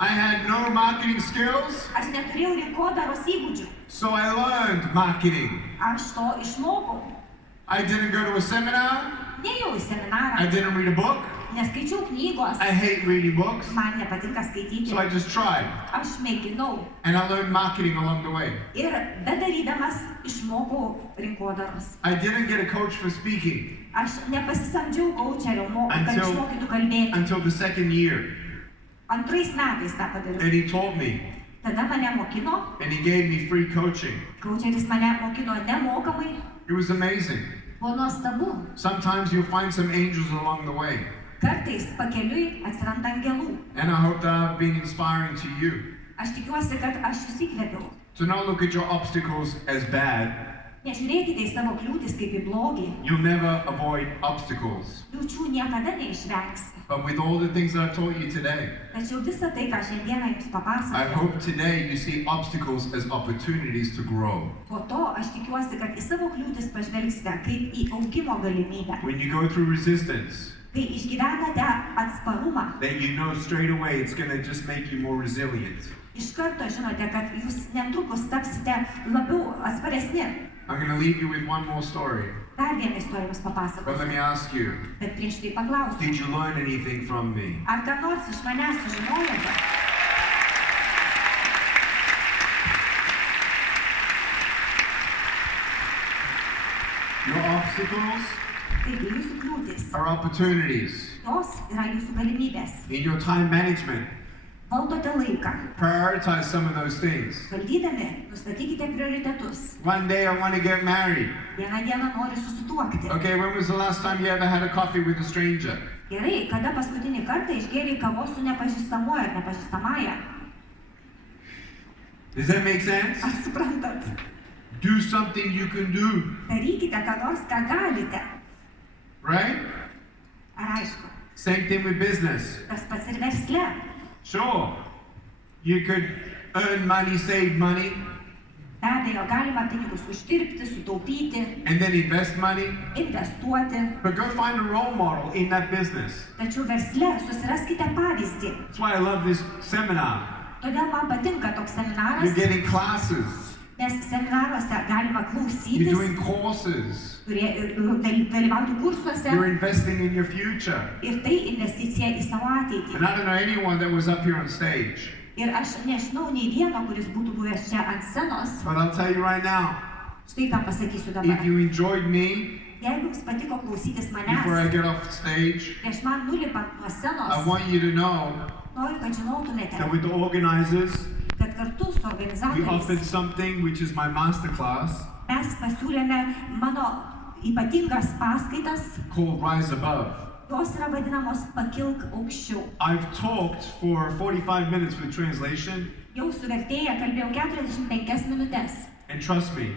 I had no marketing skills, Aš neturėjau rinkodaros įgūdžių. so I learned marketing. Aš to išmokau. I didn't go to a seminar. Nėjau į I seminarą. didn't read a book. Neskaičiau knygos. I hate reading books, Man nepatinka skaityti. so I just tried. Aš mėginau. And I learned marketing along the way. Ir bedarydamas išmokau rinkodaros. I didn't get a coach for speaking Aš nepasisamdžiau kaučerio, kad Until- išmokytų kalbėti. until the second year. Antrais metais tą padariau. And he taught me, Tada mane mokino. and he gave me free coaching. Kaučeris mane mokino nemokamai. It was amazing. Buvo nuostabu. Sometimes you'll find some angels along the way. Kartais pakeliui atsiranda angelų. And I hope that I've been inspiring to you. Aš tikiuosi, kad aš jūs įkvėpiau. To not look at your obstacles as bad. Nežiūrėkite į savo kliūtis kaip į blogį. You'll never avoid obstacles. Kliūčių niekada neišvengsi. But with all the things that I've taught you today, Tačiau visą tai, ką šiandieną jums I papasakojau, hope today you see obstacles as opportunities to grow. po to aš tikiuosi, kad į savo kliūtis pažvelgsite kaip į augimo galimybę. When you go through resistance, Kai išgyvenate atsparumą, then you know straight away it's going to just make you more resilient. iš karto žinote, kad jūs netrukus tapsite labiau atsparesni. I'm going to leave you with one more story. Dar vieną istoriją jums But let papasakosiu. me ask you, Bet prieš tai paklausiu, did you learn anything from me? ar ką nors iš manęs sužinojote? Your obstacles Taigi jūsų kliūtis, are opportunities. jos yra jūsų galimybės. In your time management, Valdote laiką. prioritize some of those things. Valdydami, nustatykite prioritetus. One day I want to get married. Vieną dieną noriu susituokti. Okay, when was the last time you ever had a coffee with a stranger? Gerai, kada paskutinį kartą išgėrei kavos su nepažįstamuoju ar nepažįstamąja? Does that make sense? Ar suprantat? Do something you can do, Darykite ką nors, ką galite. right? Ar aišku? Same thing with business. Tas pats ir versle. Sure, you could earn money, save money, Be abejo, galima pinigus uždirbti, sutaupyti, and then invest money. investuoti. But go find a role model in that business. Tačiau versle susiraskite pavyzdį. That's why I love this seminar. Todėl man patinka toks You're seminaras, getting classes. nes seminaruose galima You're klausytis, doing courses. dalyvauti kursuose You're investing in your future. ir tai investicija į savo ateitį. And I don't know anyone that was up here on stage. Ir aš nežinau nei vieno, kuris būtų buvęs čia ant scenos. But I'll tell you right now, Štai ką pasakysiu if dabar. you enjoyed me Jeigu jums patiko klausytis before I manęs, get off stage, prieš man nulipant nuo I scenos, want you to know noriu, kad that žinotumėte, with the organizers, kad kartu su we offered organizatoriais something which is my masterclass mes pasiūlėme mano ypatingas paskaitas, called Rise Above. jos yra vadinamos pakilk aukščiau. I've talked for 45 minutes with translation, Jau su vertėja kalbėjau 45 minutės. and trust me,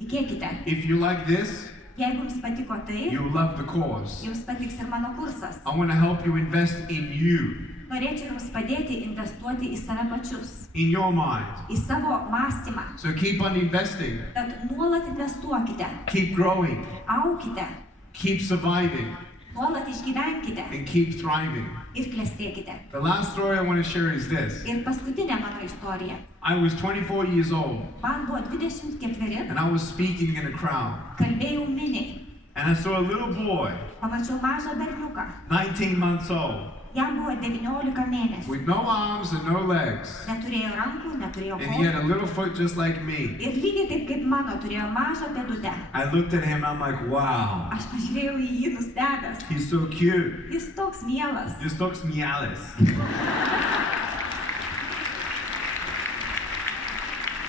Tikėkite, if you like this, jeigu jums patiko tai, you'll love the cause. jums patiks ir mano kursas. I want to help you invest in you, Norėčiau jums padėti investuoti į save pačius, in your mind. į savo mąstymą. So keep on investing, Tad nuolat investuokite, keep growing, aukite, keep surviving, nuolat išgyvenkite and keep thriving. ir klestėkite. The last story I want to share is this. Ir paskutinė mano istorija. I was 24 years old, Man buvo 24, and I was speaking in a crowd, kalbėjau miniai. and I saw a little boy, Pamačiau mažą berniuką. 19 months old, Jam buvo 19 mėnesių. with no arms and no legs, Neturėjo rankų, neturėjo and he had kojų. a little foot just like me. Ir lygiai taip kaip mano turėjo mažą pėdutę. I looked at him, I'm like, wow, Aš pažiūrėjau į jį nustebęs. he's so cute. Jis toks mielas. Just looks mieles.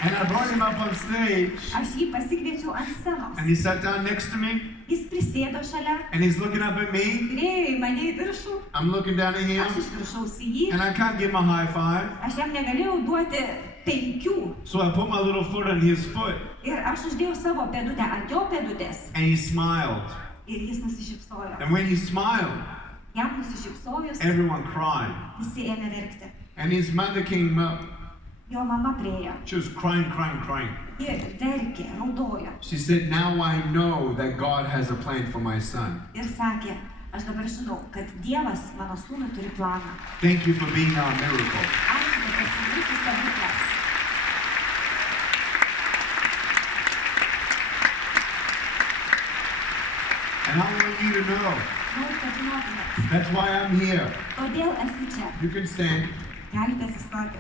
And I brought him up on stage, Aš jį pasikviečiau ant scenos. and he sat down next to me, Jis prisėdo šalia, and he's looking up at me. žiūrėjo į mane į viršų. I'm looking down at him, Aš iš viršaus į jį. and I can't give him a high five. Aš jam negalėjau duoti 5. So I put my little foot on his foot, Ir aš uždėjau savo pėdutę ant jo pėdutės. and he smiled. Ir jis nusišypsojo. And when he smiled, Jam nusišypsojus, everyone cried. visi ėmė verkti. And his mother came up. Jo mama priejo. She was crying, crying, crying. Ji verkė, raudojo. She said, now I know that God has a plan for my son. Ir sakė, aš dabar žinau, kad Dievas mano sūnui turi planą. Thank you for being our miracle. Ačiū, kad esi mūsų stebuklas. And I want you to know, Noriu, kad žinotumėt. that's why I'm here. Todėl esu čia. You can stand. Galite atsistoti.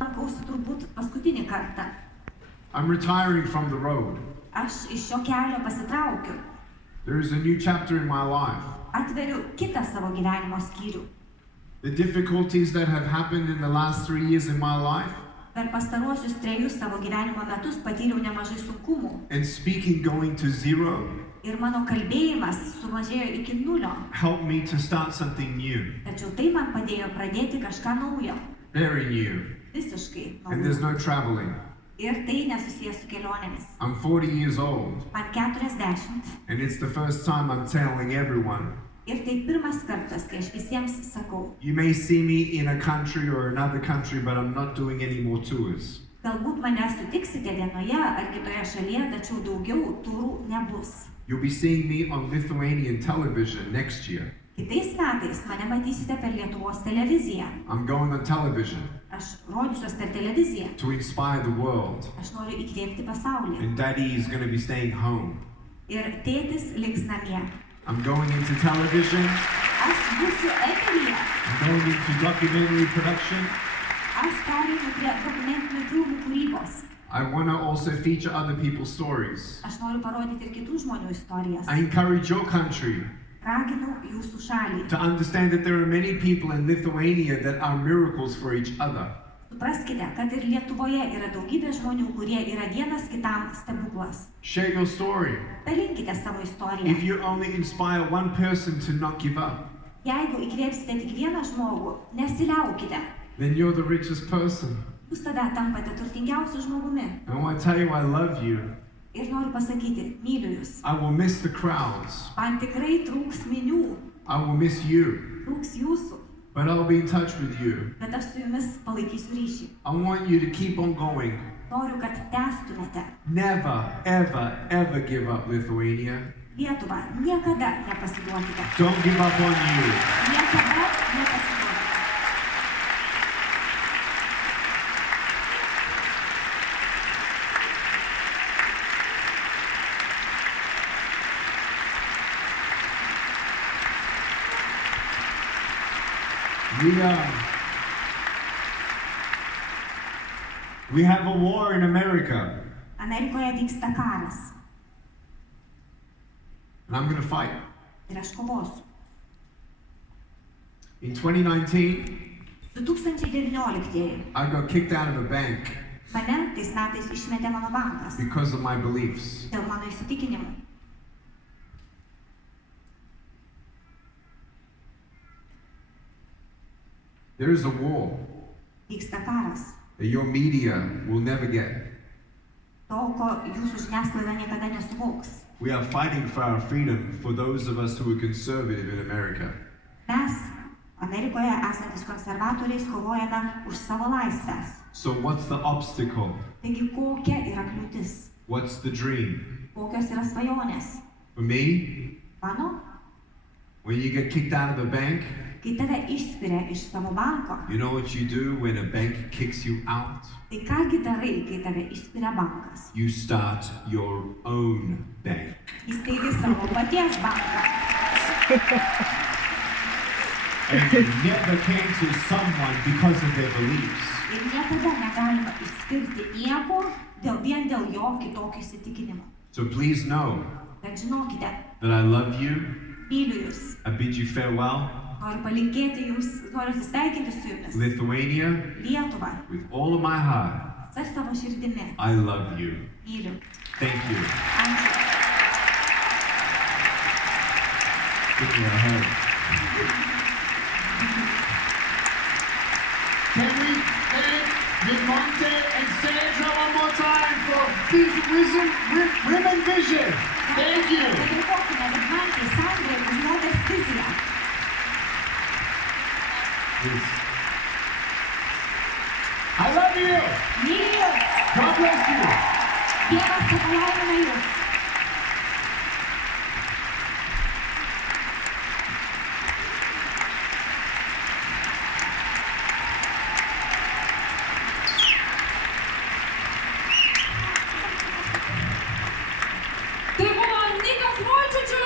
Lankausi turbūt paskutinį kartą. I'm retiring from the road. Aš iš šio kelio pasitraukiu. There is a new chapter in my life. Atveriu kitą savo gyvenimo skyrių. The difficulties that have happened in the last 3 years in my life, Per pastaruosius 3 savo gyvenimo metus patyriau nemažai sunkumų. and speaking going to zero, Ir mano kalbėjimas sumažėjo iki 0. helped me to start something new, Tačiau tai man padėjo pradėti kažką naujo. very new. Visiškai And there's naujo. no traveling. Ir tai nesusijęs su kelionėmis. I'm 40 years old, Man 40. and it's the first time I'm telling everyone. Ir tai pirmas kartas, kai aš visiems sakau. You may see me in a country or another country, but I'm not doing any more tours. Galbūt mane sutiksite vienoje ar kitoje šalyje, tačiau daugiau turų nebus. You'll be seeing me on Lithuanian television next year. Kitais metais mane matysite per Lietuvos televiziją. I'm going on television Aš rodysiuos per televiziją. to inspire the world, Aš noriu įkvėpti pasaulį. and Daddy is going to be staying home. Ir tėtis liks namie. I'm going into television, Aš būsiu eteryje. I'm going into documentary production. Aš pereinu prie dokumentinių filmų kūrybos. I want to also feature other people's stories. Aš noriu parodyti ir kitų žmonių istorijas. I encourage your country Raginu jūsų šalį. to understand that there are many people in Lithuania that are miracles for each other. Supraskite, kad ir Lietuvoje yra daugybė žmonių, kurie yra vienas kitam stebuklas. Share your story. Dalinkite savo istoriją. If you only inspire one person to not give up, Jeigu įkvėpsite tik vieną žmogų, nesiliaukite. then you're the richest person. Jūs tada tampate turtingiausiu žmogumi. And I want to tell you I love you. Ir noriu pasakyti, myliu jūs. I will miss the crowds. Man tikrai trūks minių. I will miss you. trūks jūsų, but I'll be in touch with you. bet aš su jumis palaikysiu ryšį. I want you to keep on going. Noriu, kad tęstumėte. Never, ever, ever give up, Lithuania. Lietuva, niekada nepasiduokite. Don't give up on you. Niekada nepasiduokite. We have a war in America, Amerikoje vyksta karas and I'm going to fight. ir aš kovosiu. In 2019, 2019 I got kicked out of a bank mane tais metais išmetė mano bankas because of my beliefs. dėl mano įsitikinimų. There is a war Vyksta karas. that your media will never get. To, ko jūsų žiniasklaida niekada nesuvoks. We are fighting for our freedom for those of us who are conservative in America. Mes, Amerikoje esantis konservatoriais, kovojame už savo laisvės. So what's the obstacle? Taigi kokia yra kliūtis? What's the dream? Kokios yra svajonės? For me, Mano, when you get kicked out of a bank, kai tave išspiria iš savo banko, you know what you do when a bank kicks you out? tai kągi darai, kai tave išspiria bankas? You start your own bank. Įsteigi savo paties banką. And you never came to someone because of their beliefs. Ir niekada negalima išskirti nieko vien dėl jo kitokio įsitikinimo. So please know Bet žinokite, that I love you. myliu jūs. I bid you farewell. Noriu palinkėti jums, noriu atsisveikinti su jumis. Lithuania, Lietuva, with all of my heart, visą savo širdimi. I love you. Myliu. Thank you. Ačiū. Give me a hug. Can we thank Vimonte and Sandra one more time for Women Vision? Thank you. Padėkokime Vidmantei, Sandrai už MOTERS viziją. Yes. I love you. Myliu. God bless you. Dievas tave laimina.